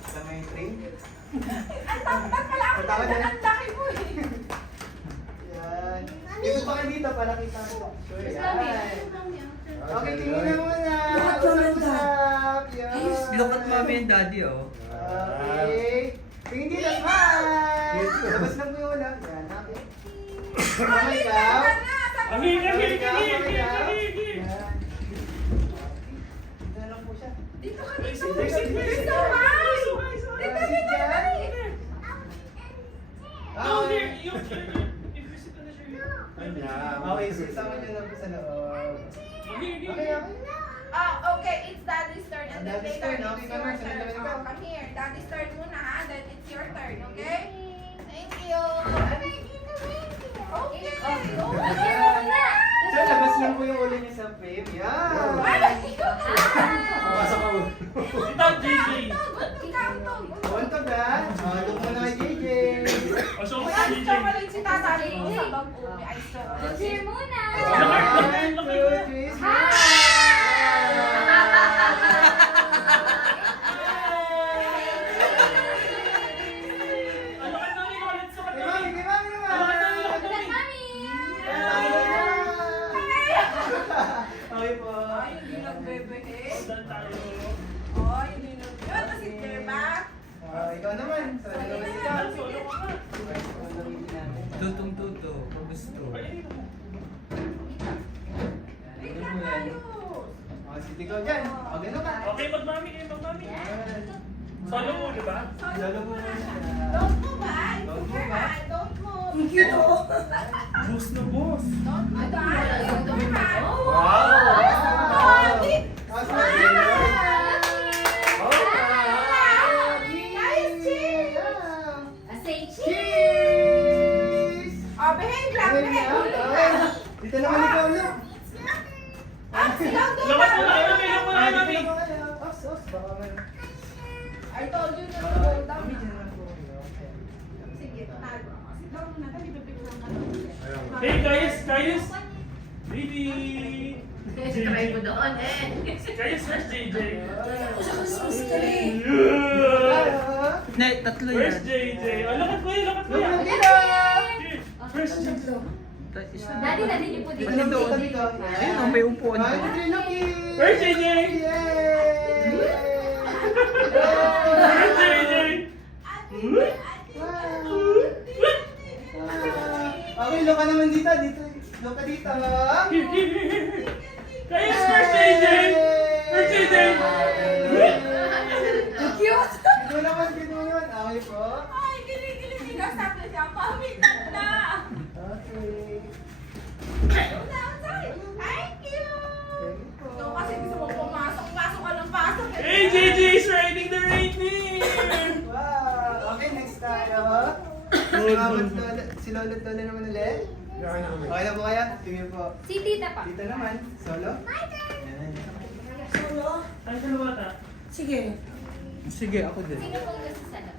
Sa may train. Ang takot pala ako. Tama na. Ang laki mo eh. Yan. Dito pa kayo dito para kita ko. So, yan. Okay, tingin na muna. Usap-usap. Yan. Look at mommy and daddy, oh. Okay. Tingin dito, smile. Labas lang po yung ulam. Yan, okay. Okay, ikaw. Amig! Yan. Dito na lang po siya. Dito ka Ay, dito. sige, sige, sige. Dito ka. Dito, dito. Oh, there! Yung visit na siya. Okay, so isama nyo lang po sa loob. Okay, okay. Okay, it's Daddy's turn. And then Daddy's later, turn. Okay, it's come your on, turn. sunod naman ikaw. Come here. Daddy's turn muna ha. Then it's your turn, okay? Thank you. Okay. So, labas lang po yung ulo niya sa frame. Yan. Pasok ako. Ito, JJ! Punto ka. Doon muna kay JJ. O, so, May si ice JJ. chocolate si Tata Lino sa bag ko. May ice chocolate. Cheer muna. 1, 2, 3, smile. Ano ka namin ulit sa Kay mami, kay mami naman. Ano ka namin ulit Good namin? mommy. Okay po. Ay, hindi nagbebehe. Hold on tayo. Oh, hindi nagbebehe. Yun, kasi diba? Ikaw naman. So, ano naman ikaw? Solo ka na. Tutong-tuto. Kung gusto. Ay, ayun mo. Wait lang tayo. Sige ikaw dyan. Gano'n ka. Okay, magmami kayo, magmami. Solo mo, di ba? Lalo mo muna siya. Don't move, ah. It's Don't super move, ah. high. Don't move. Ang cute oh. Boss na boss. Don't move, ah. It's super high. Wow! Guys, cheers. Say cheese. Cheese! Oh, behave lang, behave. Okay. Dito naman ikaw na. Ah, sigaw doon. Lakas mo na kami, lakas mo na kami. Baka man. I told you not to go down. Kami dyan lang po. Okay. Sige, tago. Sigaw muna. Dali, pipicture na. Hey guys, guys. Baby. Try mo doon eh. Guys, where's JJ? Christmas tree. Yeah. Ne, tatlo Where's yan. JJ? Oh, lakat ko yan, lakat ko yan. Where's JJ? Isa. Daddy, daddy niyo po dito. Ano doon? Ayun, oh, may upuan doon. Where's JJ? Where's JJ? Okay, loka naman dito. Loka dito. Guys, where's JJ? Where's JJ? Cute. Dito naman. Okay po. Ay, giling-giling. Sinasap na siya. Pamitan na. Okay. Una, outside. Thank you. Ikaw kasi gusto mo pumasok. Pasok ka ng pasok. Hey, JJ is riding the reindeer! Wow. Okay, next tayo. Si Lolo Lola naman ulit. Okay na po kaya? Sige po. Si tita pa. Dito naman. Solo. Yan. Solo. Ay, sa bata. Sige. Sige, ako din. Sino pong gusto sa loob?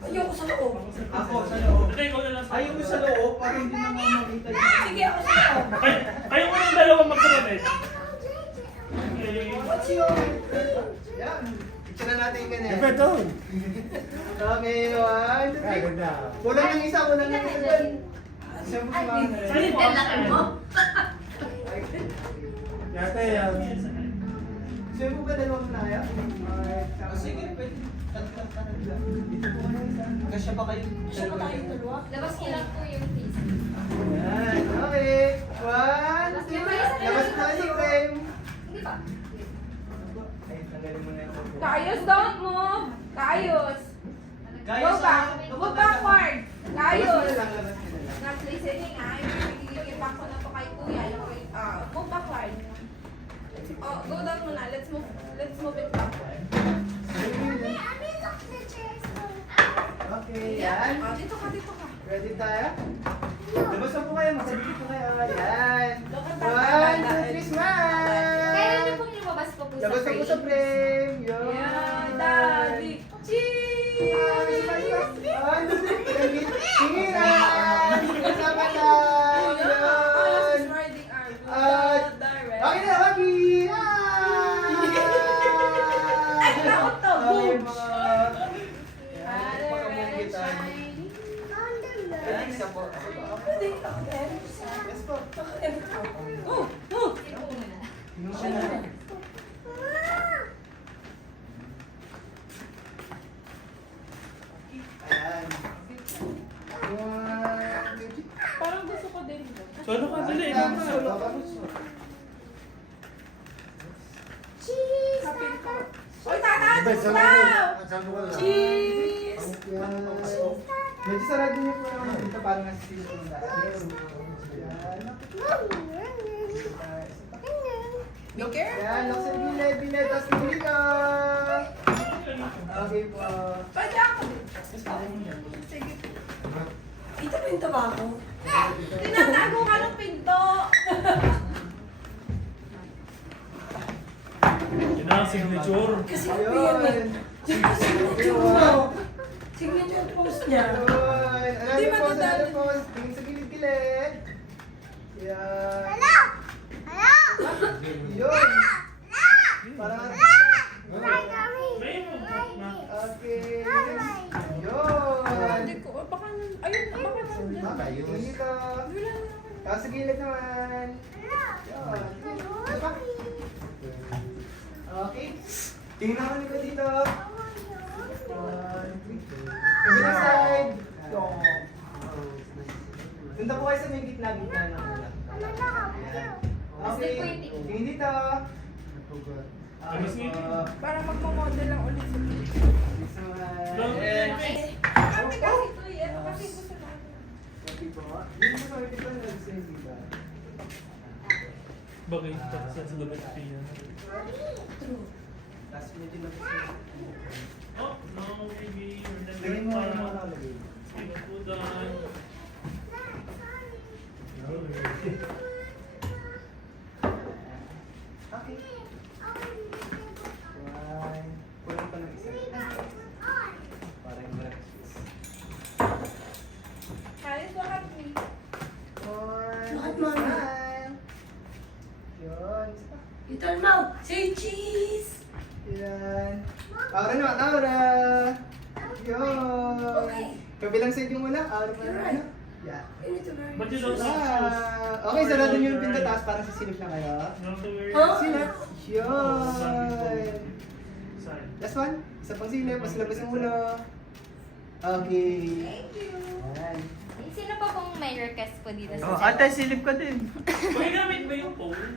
Ayoko sa loob. Ako, sa loob. Ito, ikaw na lang sa Ayaw ko sa loob para hindi naman makita niyo. Sige, ako sa loob. Kayo mo ng dalawa magkapatid. Okay. What's your... Yan. Picture na natin yung ganyan. Okay, 1, 2, 3. Kulang ng isa. Siya po si Mama. Ang laki mo. Siya po ba dalawang na kaya? Sige, pwede. Dito po kayo isa. Kasya ba kayo? Siya ba tayong dalawa? Labas ko lang po yung face. Yan. Okay. 1, 2. Labas po kayo sa frame. Hindi pa. Ay, tanggalin mo na yung upo. Kaayos, don't move. Kaayos. Guys, Go back. ano Move ba backward. Kaayos. Labas mo na lang, labas mo na lang. Not listening, ah. Ikikipak ko na to kay kuya. Move backward. Oh, go down muna. Let's move it backward. Okay, yan. Oh, dito ka. Ready tayo? Labas na po kayo, masabit po kayo. Yan. Look at 1, that. 2, 3, smile! Kaya niyo pong lumabas pa po sa Labas na po sa frame. Yun. Yeah, daddy. Cheese! Tingnan! Kasama lang! Yun! At, okay na, Waki! Ay, naku to. Okay, Boom! mga... Yan, pagkamugitan. Yan, isa po. Yes po. Tingnan siya na. Ayan. 1, 2, 3. Parang gusto ko din. Solo ka, dali. Solo ka. Kapin ko. Uy, tataan mo daw! Cheese! Medyo sarado niyo po naman dito para nasisilip po na. Be careful. Yan, lock sa bilay, tapos dito. Okay po. Pwede ako din. Sige. Dito ba yung tabako? Tinatago ka ng pinto. Yun na, signature. Kasi ano yan eh. Dito signature mo. Signature post niya. Ayun. Di Another pose, madadali. another pose. Tingin sa gilid-gilid. Yan. Yun. Parang May mo. okay. Hindi Yun. ko. Baka ayun, baka nandiyan. Dito. Tapos sa gilid naman. Yun. Okay. Tingnan naman nito dito. 1, 2, 3. Kabilang side. Punta po kayo sa may gitna ng ulo. Okay. Tingin dito. Labas nga ito. Para magmamodel lang ulit sa pinto. This one. Kami kasi ito yan. Kasi gusto namin. Okay po. Yung sa mga dito, nag-save dito. Bagay ito sa labas niya. Tapos medyo na Oh, no, maybe. Or then Tingin mo ano mga nakalagay. Hold on. Okay. One. Pulang pa ng isa. Para yung marami space. Ayos, bakit me? One. Bakit, mami? Smile. Yun. Isa pa. Little Mau, say cheese! Yan. Aura naman, aura. Yun. Okay. Kabilang side yung wala. Aura pa You're naman. right. Yeah. You need to wear But you your don't shoes. have shoes. Okay, sarado niyo yung pinto taas para sisilip na kayo. You have to wear Huh? Silip. Yun. Side. Last one. Isa pang silip. Mas labas yung ulo. Okay. Thank you. Yan. Sino pa pong may request po dito Oh, sa ate, silip ka din. Pwede gamit ba yung pole?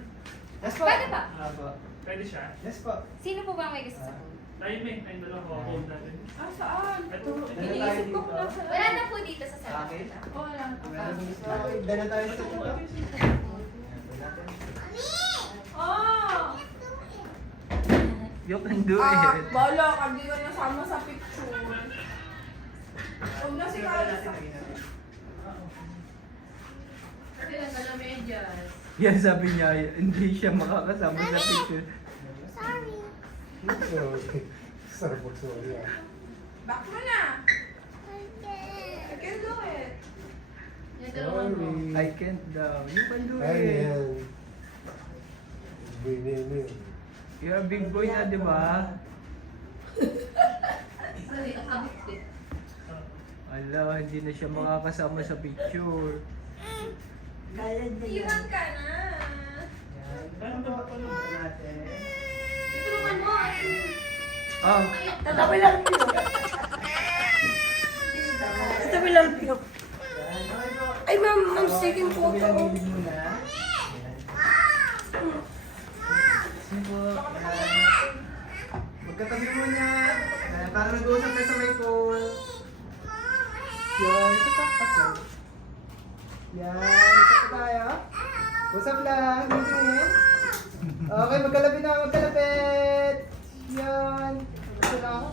Last po. Pwede ba? Apo. Pwede siya. Last po. Sino po ba ang may gusto sa pool? Tayo may. Tayong dalawa ko. Hold natin. Ah, saan? Ito. Iniisip ko kung nasa... Wala na po dito sa sarap. Okay. Wala. Okay, dala tayo sa pinto. Oh! You can do Ah, it. bala ka, di ka nasama sa picture. Huwag na si Kyle sa... Kasi lang na medyas. Yan sabi niya, hindi siya makakasama sa picture. Back mo na! I can do it. I can't daw. You can do it. You're a big boy na, di ba? Ala, hindi na siya makakasama sa picture. Kaya niya. Iwan ka na. Yan. Paano ba natin? Tulungan mo. Ah, Tatabi lang piyo. Tatabi lang piyo. Yan. Okay po. Ay, ma'am, taking photo. Kabilang gilid muna. Yan. Sige po. Yan. Magkatabi muna. Ayan, para nag-uusap kayo sa may phone. Yan, usap. Yan, usap tayo. Usap lang, tingin. Okay, magkalapit. Yan. Ito lang.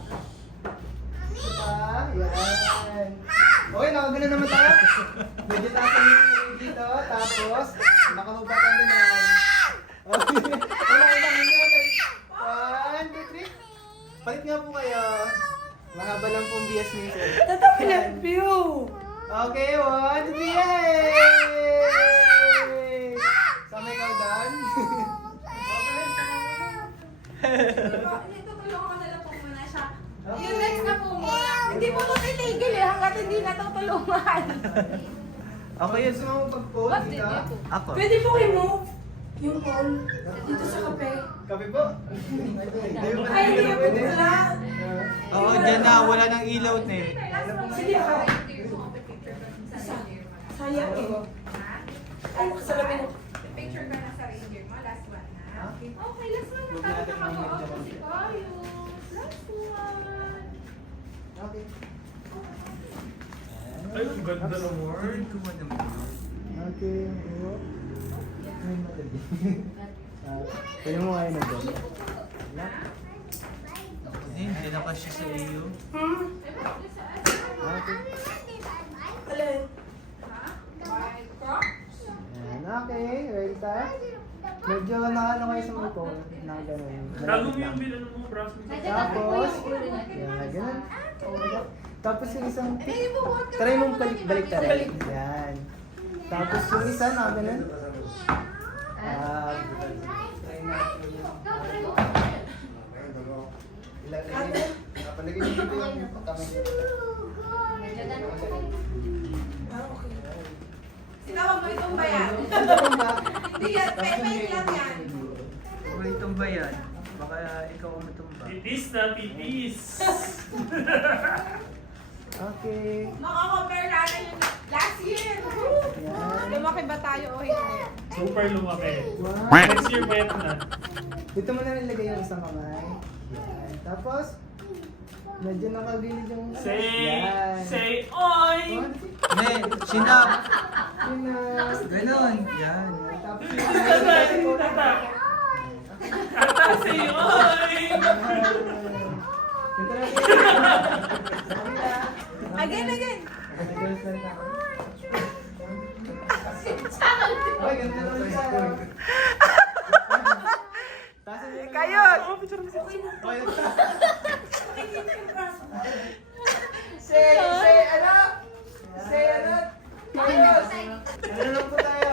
Yan. Okay, nakagano naman tayo. Medyo taas yung dito, tapos nakahuba tayo na yan. Okay, wala, hindi natin. 1, 2, 3. Palit nga po kayo. Mahaba lang pong bias ni sir. Tatabi na view. Okay, 1, 2, 3, yay! Sama ikaw, Dan. Tutulungan ko na lang po muna siya. Yung next na po muna. Hindi po ito titigil eh, hanggat hindi natutulungan. Okay yun. Gusto mo pag-phone dito? Ako. Pwede po i-move yung phone dito sa kape. Kape po? Ay, hindi po wala. Oo, dyan na. Wala nang ilaw na eh. Sige ka. Sayang eh. Ay, nakasalamin ako. Picture ka na sa reindeer mo, last one na. Okay, last one na. Tapos nakagawa ko si Kayo. Last one. Okay. Ay, ang ganda naman. Okay. Ay, matali. Kaya mo kayo na dyan. Hindi na kasi sa iyo. Okay. Alin? Bye, Crocs. Yan, okay. Ready tayo? Medyo nakano kayo sa may phone. Nakagano'n. Tago mo yung bilan mo, bros mo. Tapos, yan, ganun. Tapos yung isang try mong balik tayo. Yan. Tapos yung isa na ganun. Napalagay niyo dito yung patamay niyo. Sinawag mo itong bayan. Hindi yan, pepay lang yan. May tumba yan. Baka ikaw ang matumba. Titis na, titis. Okay. Makakompare natin yung last year. Yan. Lumaki ba tayo o hindi? Super lumaki. Wow. Next year pa yan na. Dito mo na nilagay yung isang kamay. Yan. Tapos, medyo nakagilid yung... Yan. Say, oy! Ne, sinap. Pinas. Ganon. Yan. Tapos, Tata! Tata, say, oy! Again. Ay, ganda naman siya. Kayo! Say ano? Ayos! Ano lang po tayo?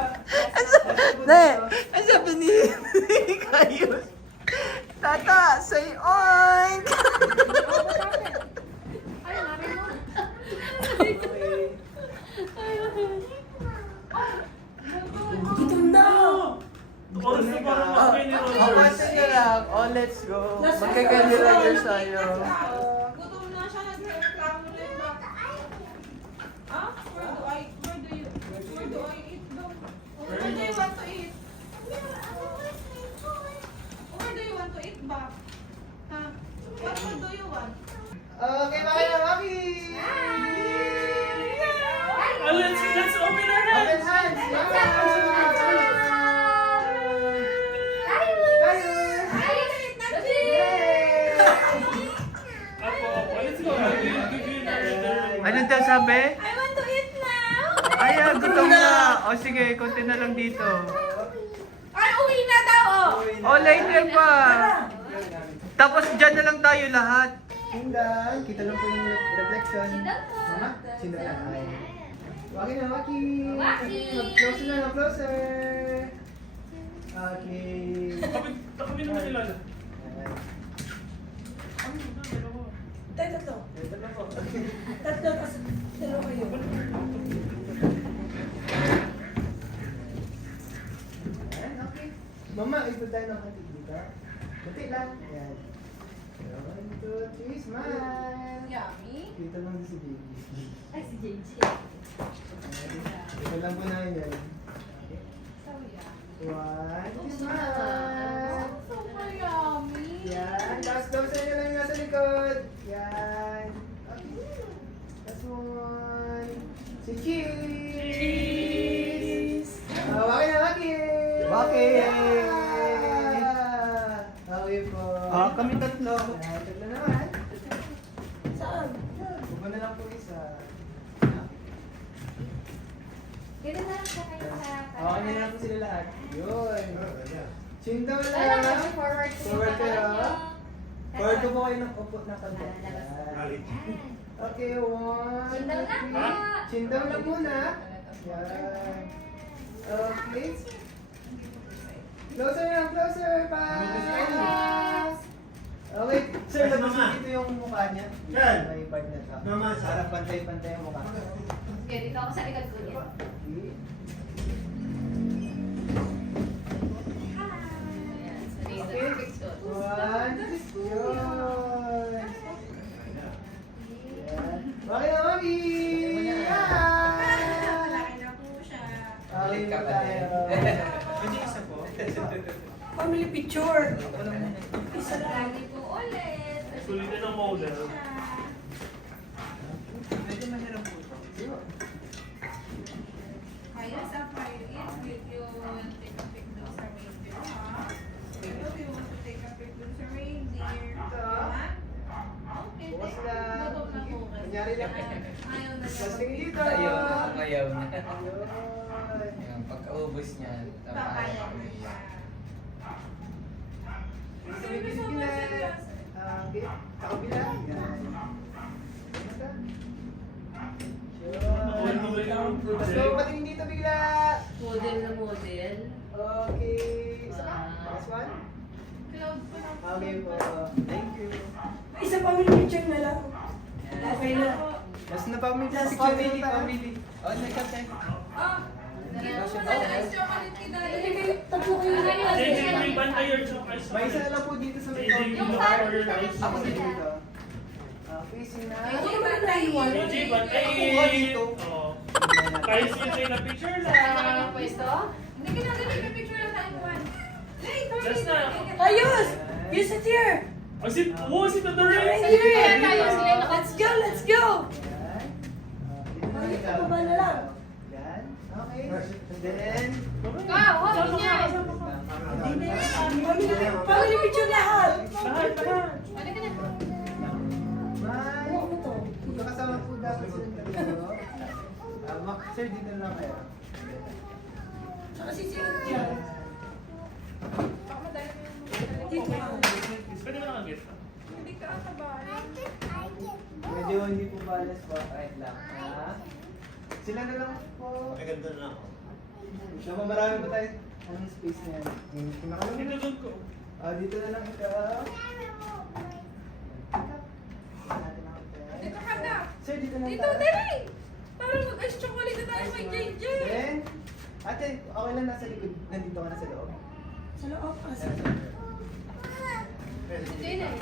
Ne, ang sabi ni Kayo. Tata, say oink! Dito na. Oras na parang makakay ni Oh, Rogers. sige lang. Oh, let's go. Magkakalilang tayo. Gutom na siya, nagreklamo na yung bata. Ah? Where do I eat though? Where do you want to eat? Where do you want to eat ba? Ha? What food do you want? Okay, bye na, Mami! Oh, let's open our hands. Open hands! Apo, let's go. Give you another. Ano daw sabi? I want to eat now! Ay, gutom na. O sige, konti na lang dito. Ay, uwi na daw oh! O, later pa. Tapos dyan na lang tayo lahat. Hindan, kita lang po yung reflection. Mama, sinda lang. Ay. Waki na, Waki! Closer na, closer! Okay. Takapin naman nila. Tayo tatlo. Ito na po. Tatlo kasi dalawa kayo. Ayan, okay. Mama, ito tayo ng hati dito. Kunti lang. Ayan. 1, 2, 3, smile! Yummy. Dito lang si baby. Ay, si JJ. Ito lang po na yan. Okay. So yummy. 1, 2, smile! Super yummy. Yan, last closer nyo lang likod. Yan. Okay. Last one. Si Cheese! Waki na waki! Waki! Okay po. Kami tatlo. Tatlo naman. Saan? Bumaba na lang po isa. Ganun na lang siya kayo sa... Okay na lang po sila lahat. Yun. Chin down Wala lang. lang, forward ko. Forward kayo. Forward ko po kayo ng upo na Para kanto. labas ko. Yan. Okay, one. Chin down lang po. Chin down lang muna. Yan. Okay. Closer na, closer. Pass. Okay, sir, labas mo dito yung mukha niya. Yan. May part na to. Naman, sir. Para pantay-pantay ang mukha. Okay, dito ako sa likod ko niya. Okay. Ayan, so this is the Okay. perfect shot. One. Yun. Yan. Bakit na, mami? Malaki na po siya. Okay na tayo. Pwede isa po. Family picture. Isa lang. Lagi po ulit. Sulitin ang model. Medyo mahirap po ito. Kaya sa fire is with you will take a pic dun sa reindeer, ha? If you want to take a pic dun sa reindeer, ha? Okay, Bukas take. lang. Luto na po kayo. Kunyari lang. Ayaw na Tapos siya. tingin dito. Ayaw na. Ayun. Ayan, pagkaubos niya, Papaya na siya. Dito may Pilipinas. Okay. Sa kabila. Yan. Basta. Yun. So, patingin dito bigla. Model na model. Okay. Isa pa. Last one. Cloud ko na po. Okay po. Thank you. Isa family picture na lang. Okay na. Last na pa may Last picture family, na tayo. family. Oh, nagkatay. Ah, hindi mo na nice chocolate ni Hindi Daddy. kayo, tatlo kayo na lang. JJ, may bantay your chocolate. May isa na lang po dito sa may JJ, counter. yung order na Ako dito. Facing na. Hindi ko naman naiwan. JJ, bantay. Ako dito. Oo. Kahit simple na picture Saan ka lang. ng pwesto? Hindi ka na may picture lang tayo one. Later, Just na. Ayos! You sit here! Oh, si Tito Ray. Kaya tayo sila Let's go, let's go! Yan. Dito na Balik ikaw. ka ba na lang? Yan. Okay. And then, Ikaw, huwag niya. Family picture lahat! Lahat, lahat. Balik ka na. bye. Ano to? Magkakasama po dapat silang tatlo. Sir, dito na lang kayo. Saka sisilip dyan. Baka madali mo yung Dito ka. Pwede mo nakagit. Hindi ka akabahan. Medyo hindi po balas po. Right lang. Ha? Sila na lang po. Ay, ganito na ako. So, marami pa tayo. Anong space na yan? Dito Pinakalang. doon ko. Dito na lang ikaw. Dito ka na. Sir, dito na Dito, tayo. dali! Parang mag-ice chocolate na tayo kay JJ. Then, ate, okay lang nasa likod. Nandito ka na sa loob. Sa loob. Nasa Asa? loob. Ito yun eh.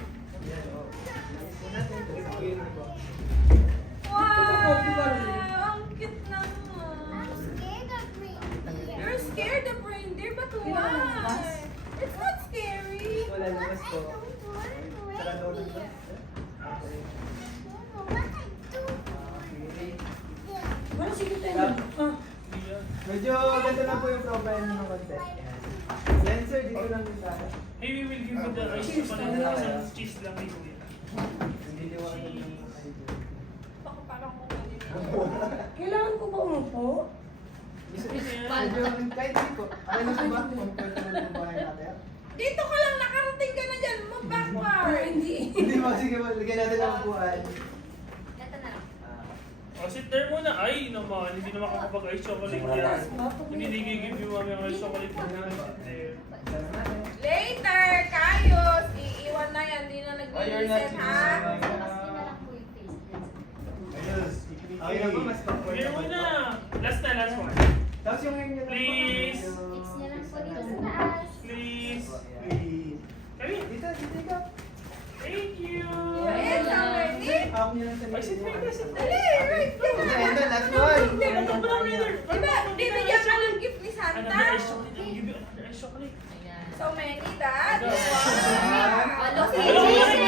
Yan, oo. Nandito natin. Security po. Wow! Ang cute naman. You're scared of reindeer, but why? It's not scary. Wala labas po. Sarado ulit ba? Okay. Wala sige tayo. Medyo ganito lang po yung profile ng konti. Yan sir, dito lang din tayo. Hey, we will give you the ice Cheese chocolate. lang. Isang cheese lang may kuya. Hindi liwanag yung idol. Baka parang kukunin mo. Kailangan ko ba umupo? Medyo kahit hindi po. Ano na ba? Comfortable yung bahay natin? Dito ka lang, nakarating ka na dyan. Move backward. Hindi. Hindi mo, sige po. Lagyan natin ang upuan. Ito na lang. Oh, sit there muna. Ay, naman. Hindi naman kapag ice chocolate yan. Hindi nagigib yung mami ang ice chocolate. Hindi naman sit there. Sana natin. Later, Kayos. Iiwan na yan. Di na nag-reset, ha? Last na lang po yung face. Ayos. Okay lang po, mas comfortable. Here muna. Last na, last one. Tapos yung ngayon nyo Please. Fix niya lang po dito sa taas. Please. Please. Kami. Dito, dito ikaw. Thank you. Yes, I'm ready. Hawak nyo lang sa Ay, sit right there, sit Dali, there. right ka Ito, na. ito, last one. Ano ba lang, Raider? Diba, bibigyan ka ng gift ni Another Santa. ice chocolate. I'll give you another ice chocolate. Ayan. So many, Dad. Walo si Hello, JJ.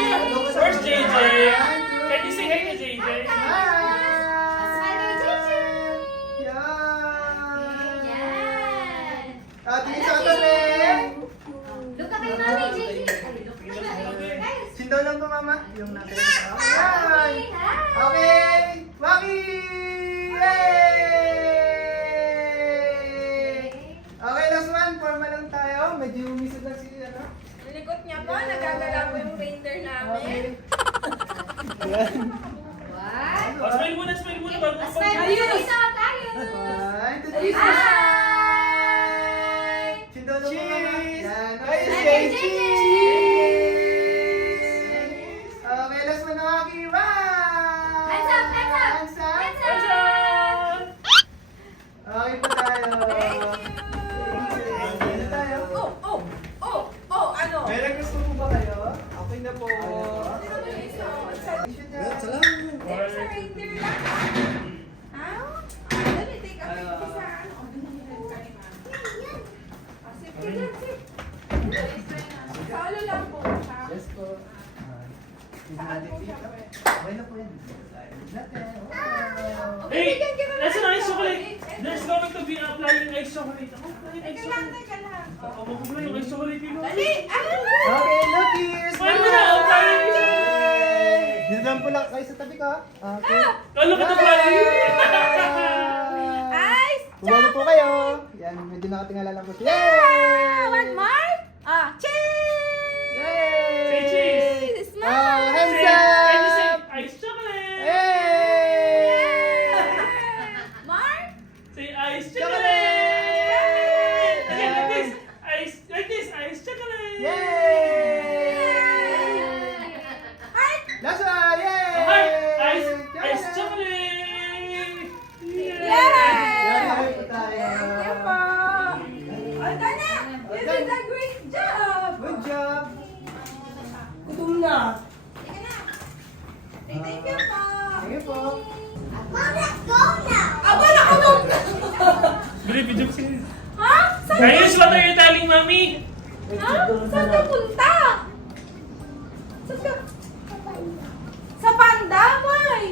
First, Chindaw lang po, mama. Yung natin. Ayan! Okay! Maki! Yay! Okay, last one. Formal lang tayo. Medyo umisod lang si ano. Ang likot niya po, nagagala po yung reindeer namin. Ayan. What? Oh, smile muna bago ako. Ayun! Tayo! 1, 2, 3. Hi! Chindaw lang po, mama. Cheers! Yan. Okay, Cheers! cheers! Okay, last one na Maki. Bye! Hands up! Hands up! Hands up! Hands What's up! up? Okay po tayo. Thank you! Ano tayo? Ano? May request po ba kayo? Okay na po. Sino ba yung isa? Salamat. There's a reindeer lang. Ha? Let me take a picture sa ano. Sige lang, sige. Sa ulo lang po. Ha? Yes po. Saan po siya? Okay na po yan. Natin. Hey, nasa na ice chocolate? There's going to be a flying ice chocolate. Ako, flying ice Teka lang, chocolate. teka lang. Ako mo yung ice chocolate yun. Dali! Ano? Okay, look here. Smile mo na, okay. Dito lang po lang kayo sa tabi ko. Okay. Kalo ka na flying. Ice! Bumaba po kayo. Yan, medyo nakatingala lang po siya. Ah, one more? Ah, cheese! Yay! Say cheese. Smile! Hands Say, can you say up! ice chocolate? Hey! Mark? Say ice Chocolate! chocolate. Again, like this. Ice chocolate. Yay! Heart? Last one! Yay! Heart, ice chocolate. Yay! Yan, okay po tayo. Thank you po. Ito na! You did a great job! Good job! Gutom na. Sige na. Thank you po. Thank you po. Aba, nakatog na! Bili, video ko Ha? Saan Ayos, what are you telling, mommy? Ha? Saan ka punta? Saan ka? Sa Panda, boy!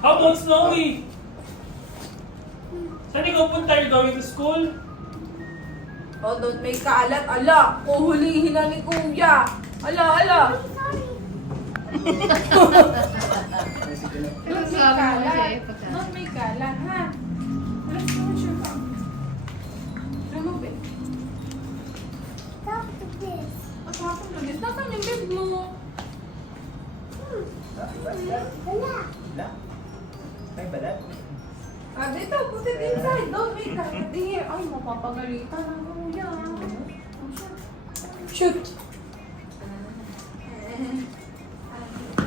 How about Snowy? Saan ikaw punta? You're going to school? Oh, don't make kalat. Ala, uhulihin na ni Kuya. Ala, ala. Don't make kalat. Don't make kalat, ha? Let's go, sure ka. Remove it. What happened to this? Nasaan yung bed mo? Wala. Ay, balat. Ah, dito, put it inside. Don't make kalat here. Ay, mapapagalitan ng Kuya. Shoot!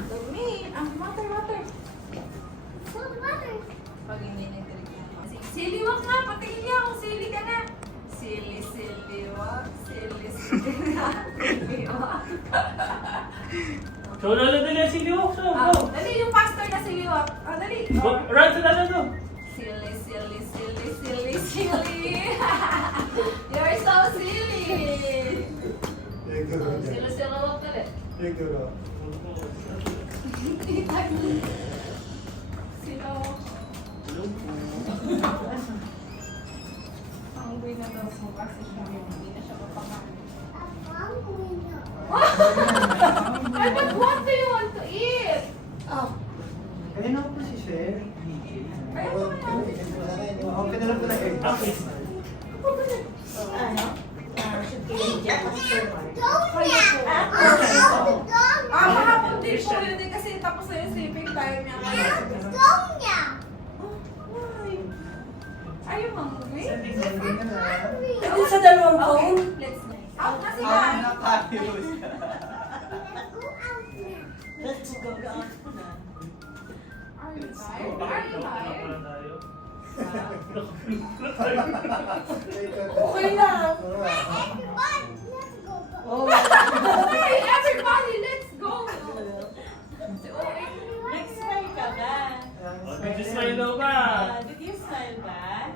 Dumi. Ah, water. Pag hindi nagtirig na. Silly walk nga, patingin niya kung silly ka na. Silly walk, silly walk. Show lalo dali, sige mo. Show, Ah, go. dali yung pastor na silly walk. Ah, dali. Run sa lalo, go. Silly. You're so silly. Silly walk dali. Sino? Hungry na daw po kasi siya. Hindi na siya papakain. Ay, but what do you want to eat? Kaya na po si Sher. Okay na lang po na egg. Okay. Mahapon din po yun eh, kasi tapos na yung sleeping time niya. Why? Are you hungry? Ito sa dalawang phone. Let's go. Out na sila. Nakayos. Let's go. Are you tired? Are you tired? Okay lang. Oh, Hey, everybody, let's go! Nag-smile ka ba? Medyo smile daw ka. Did you smile ba?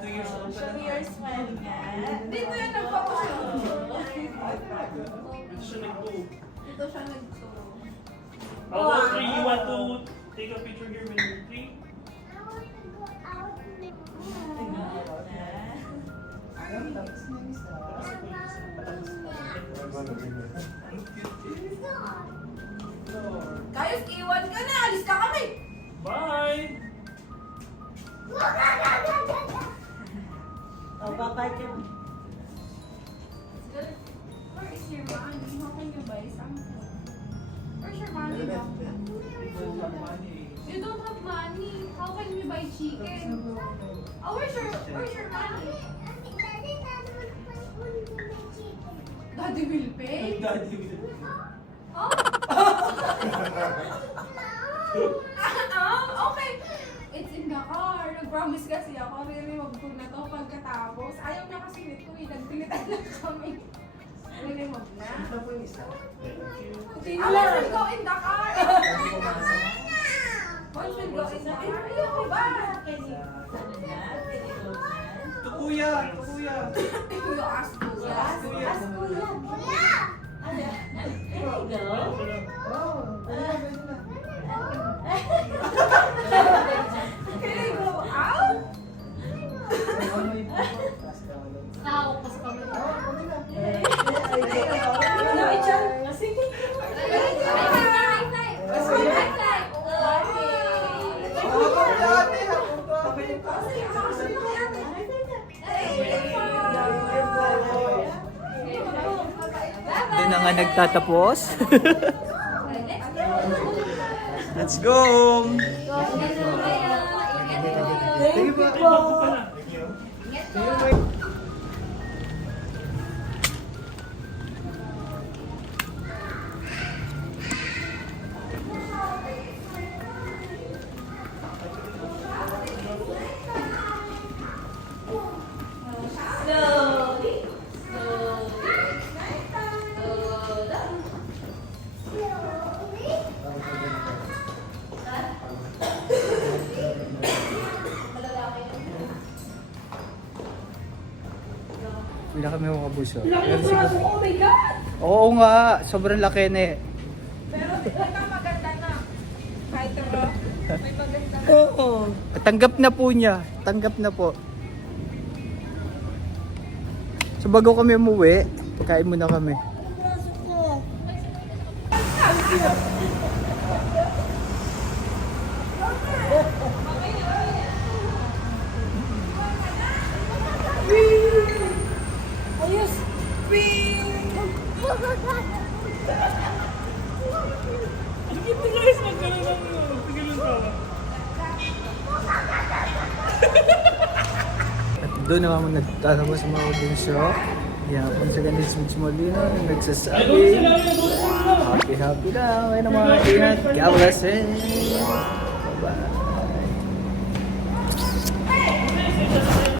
2 years old pa Show me your smile nga. Dito yan nagpapasyon. Medyo siya nag-go. Dito siya nagturo. How about 3? You want to take a picture here when you're 3? Tapos na isa. Ano ba naging? Boys, iwan ka na. Alis na kami. Bye! Oh, bye-bye ka. Where is your money? How can you buy something? Where's your money, Doc? You don't have money. How can you buy chicken? Oh, where's your money? Daddy will pay? Oh? Okay. It's in the car. Nag-promise kasi ako, re-remove ko na to pagkatapos. Ayaw niya kasi nito eh. Nagpilitan na kami. Re-remove na. Once will go in the car. Once will go in the car. Ayoko ba? Tukuya! Tukuya! You ask kuya. Ask kuya. There you go. Can I go out? Tawag pa sa kami. Sige. Doon na nga nagtatapos. Let's go! Thank you po. Slowly. Hindi na kami makabuso. Oh my God! Oo nga, sobrang laki na eh. Pero ikaw maganda na. Kahit bro, may maganda na. Oo. Tanggap na po niya. Tanggap na po. So bago kami umuwi, kain muna kami. Ayos. Ito guys, magkaroon ng tigalon ka. At doon naman nagtatapos sa mga audiensyo. Yan, once again, this is Mitch Molina, nagsasabi, happy na, ay na mga ingat, God bless it. Bye-bye.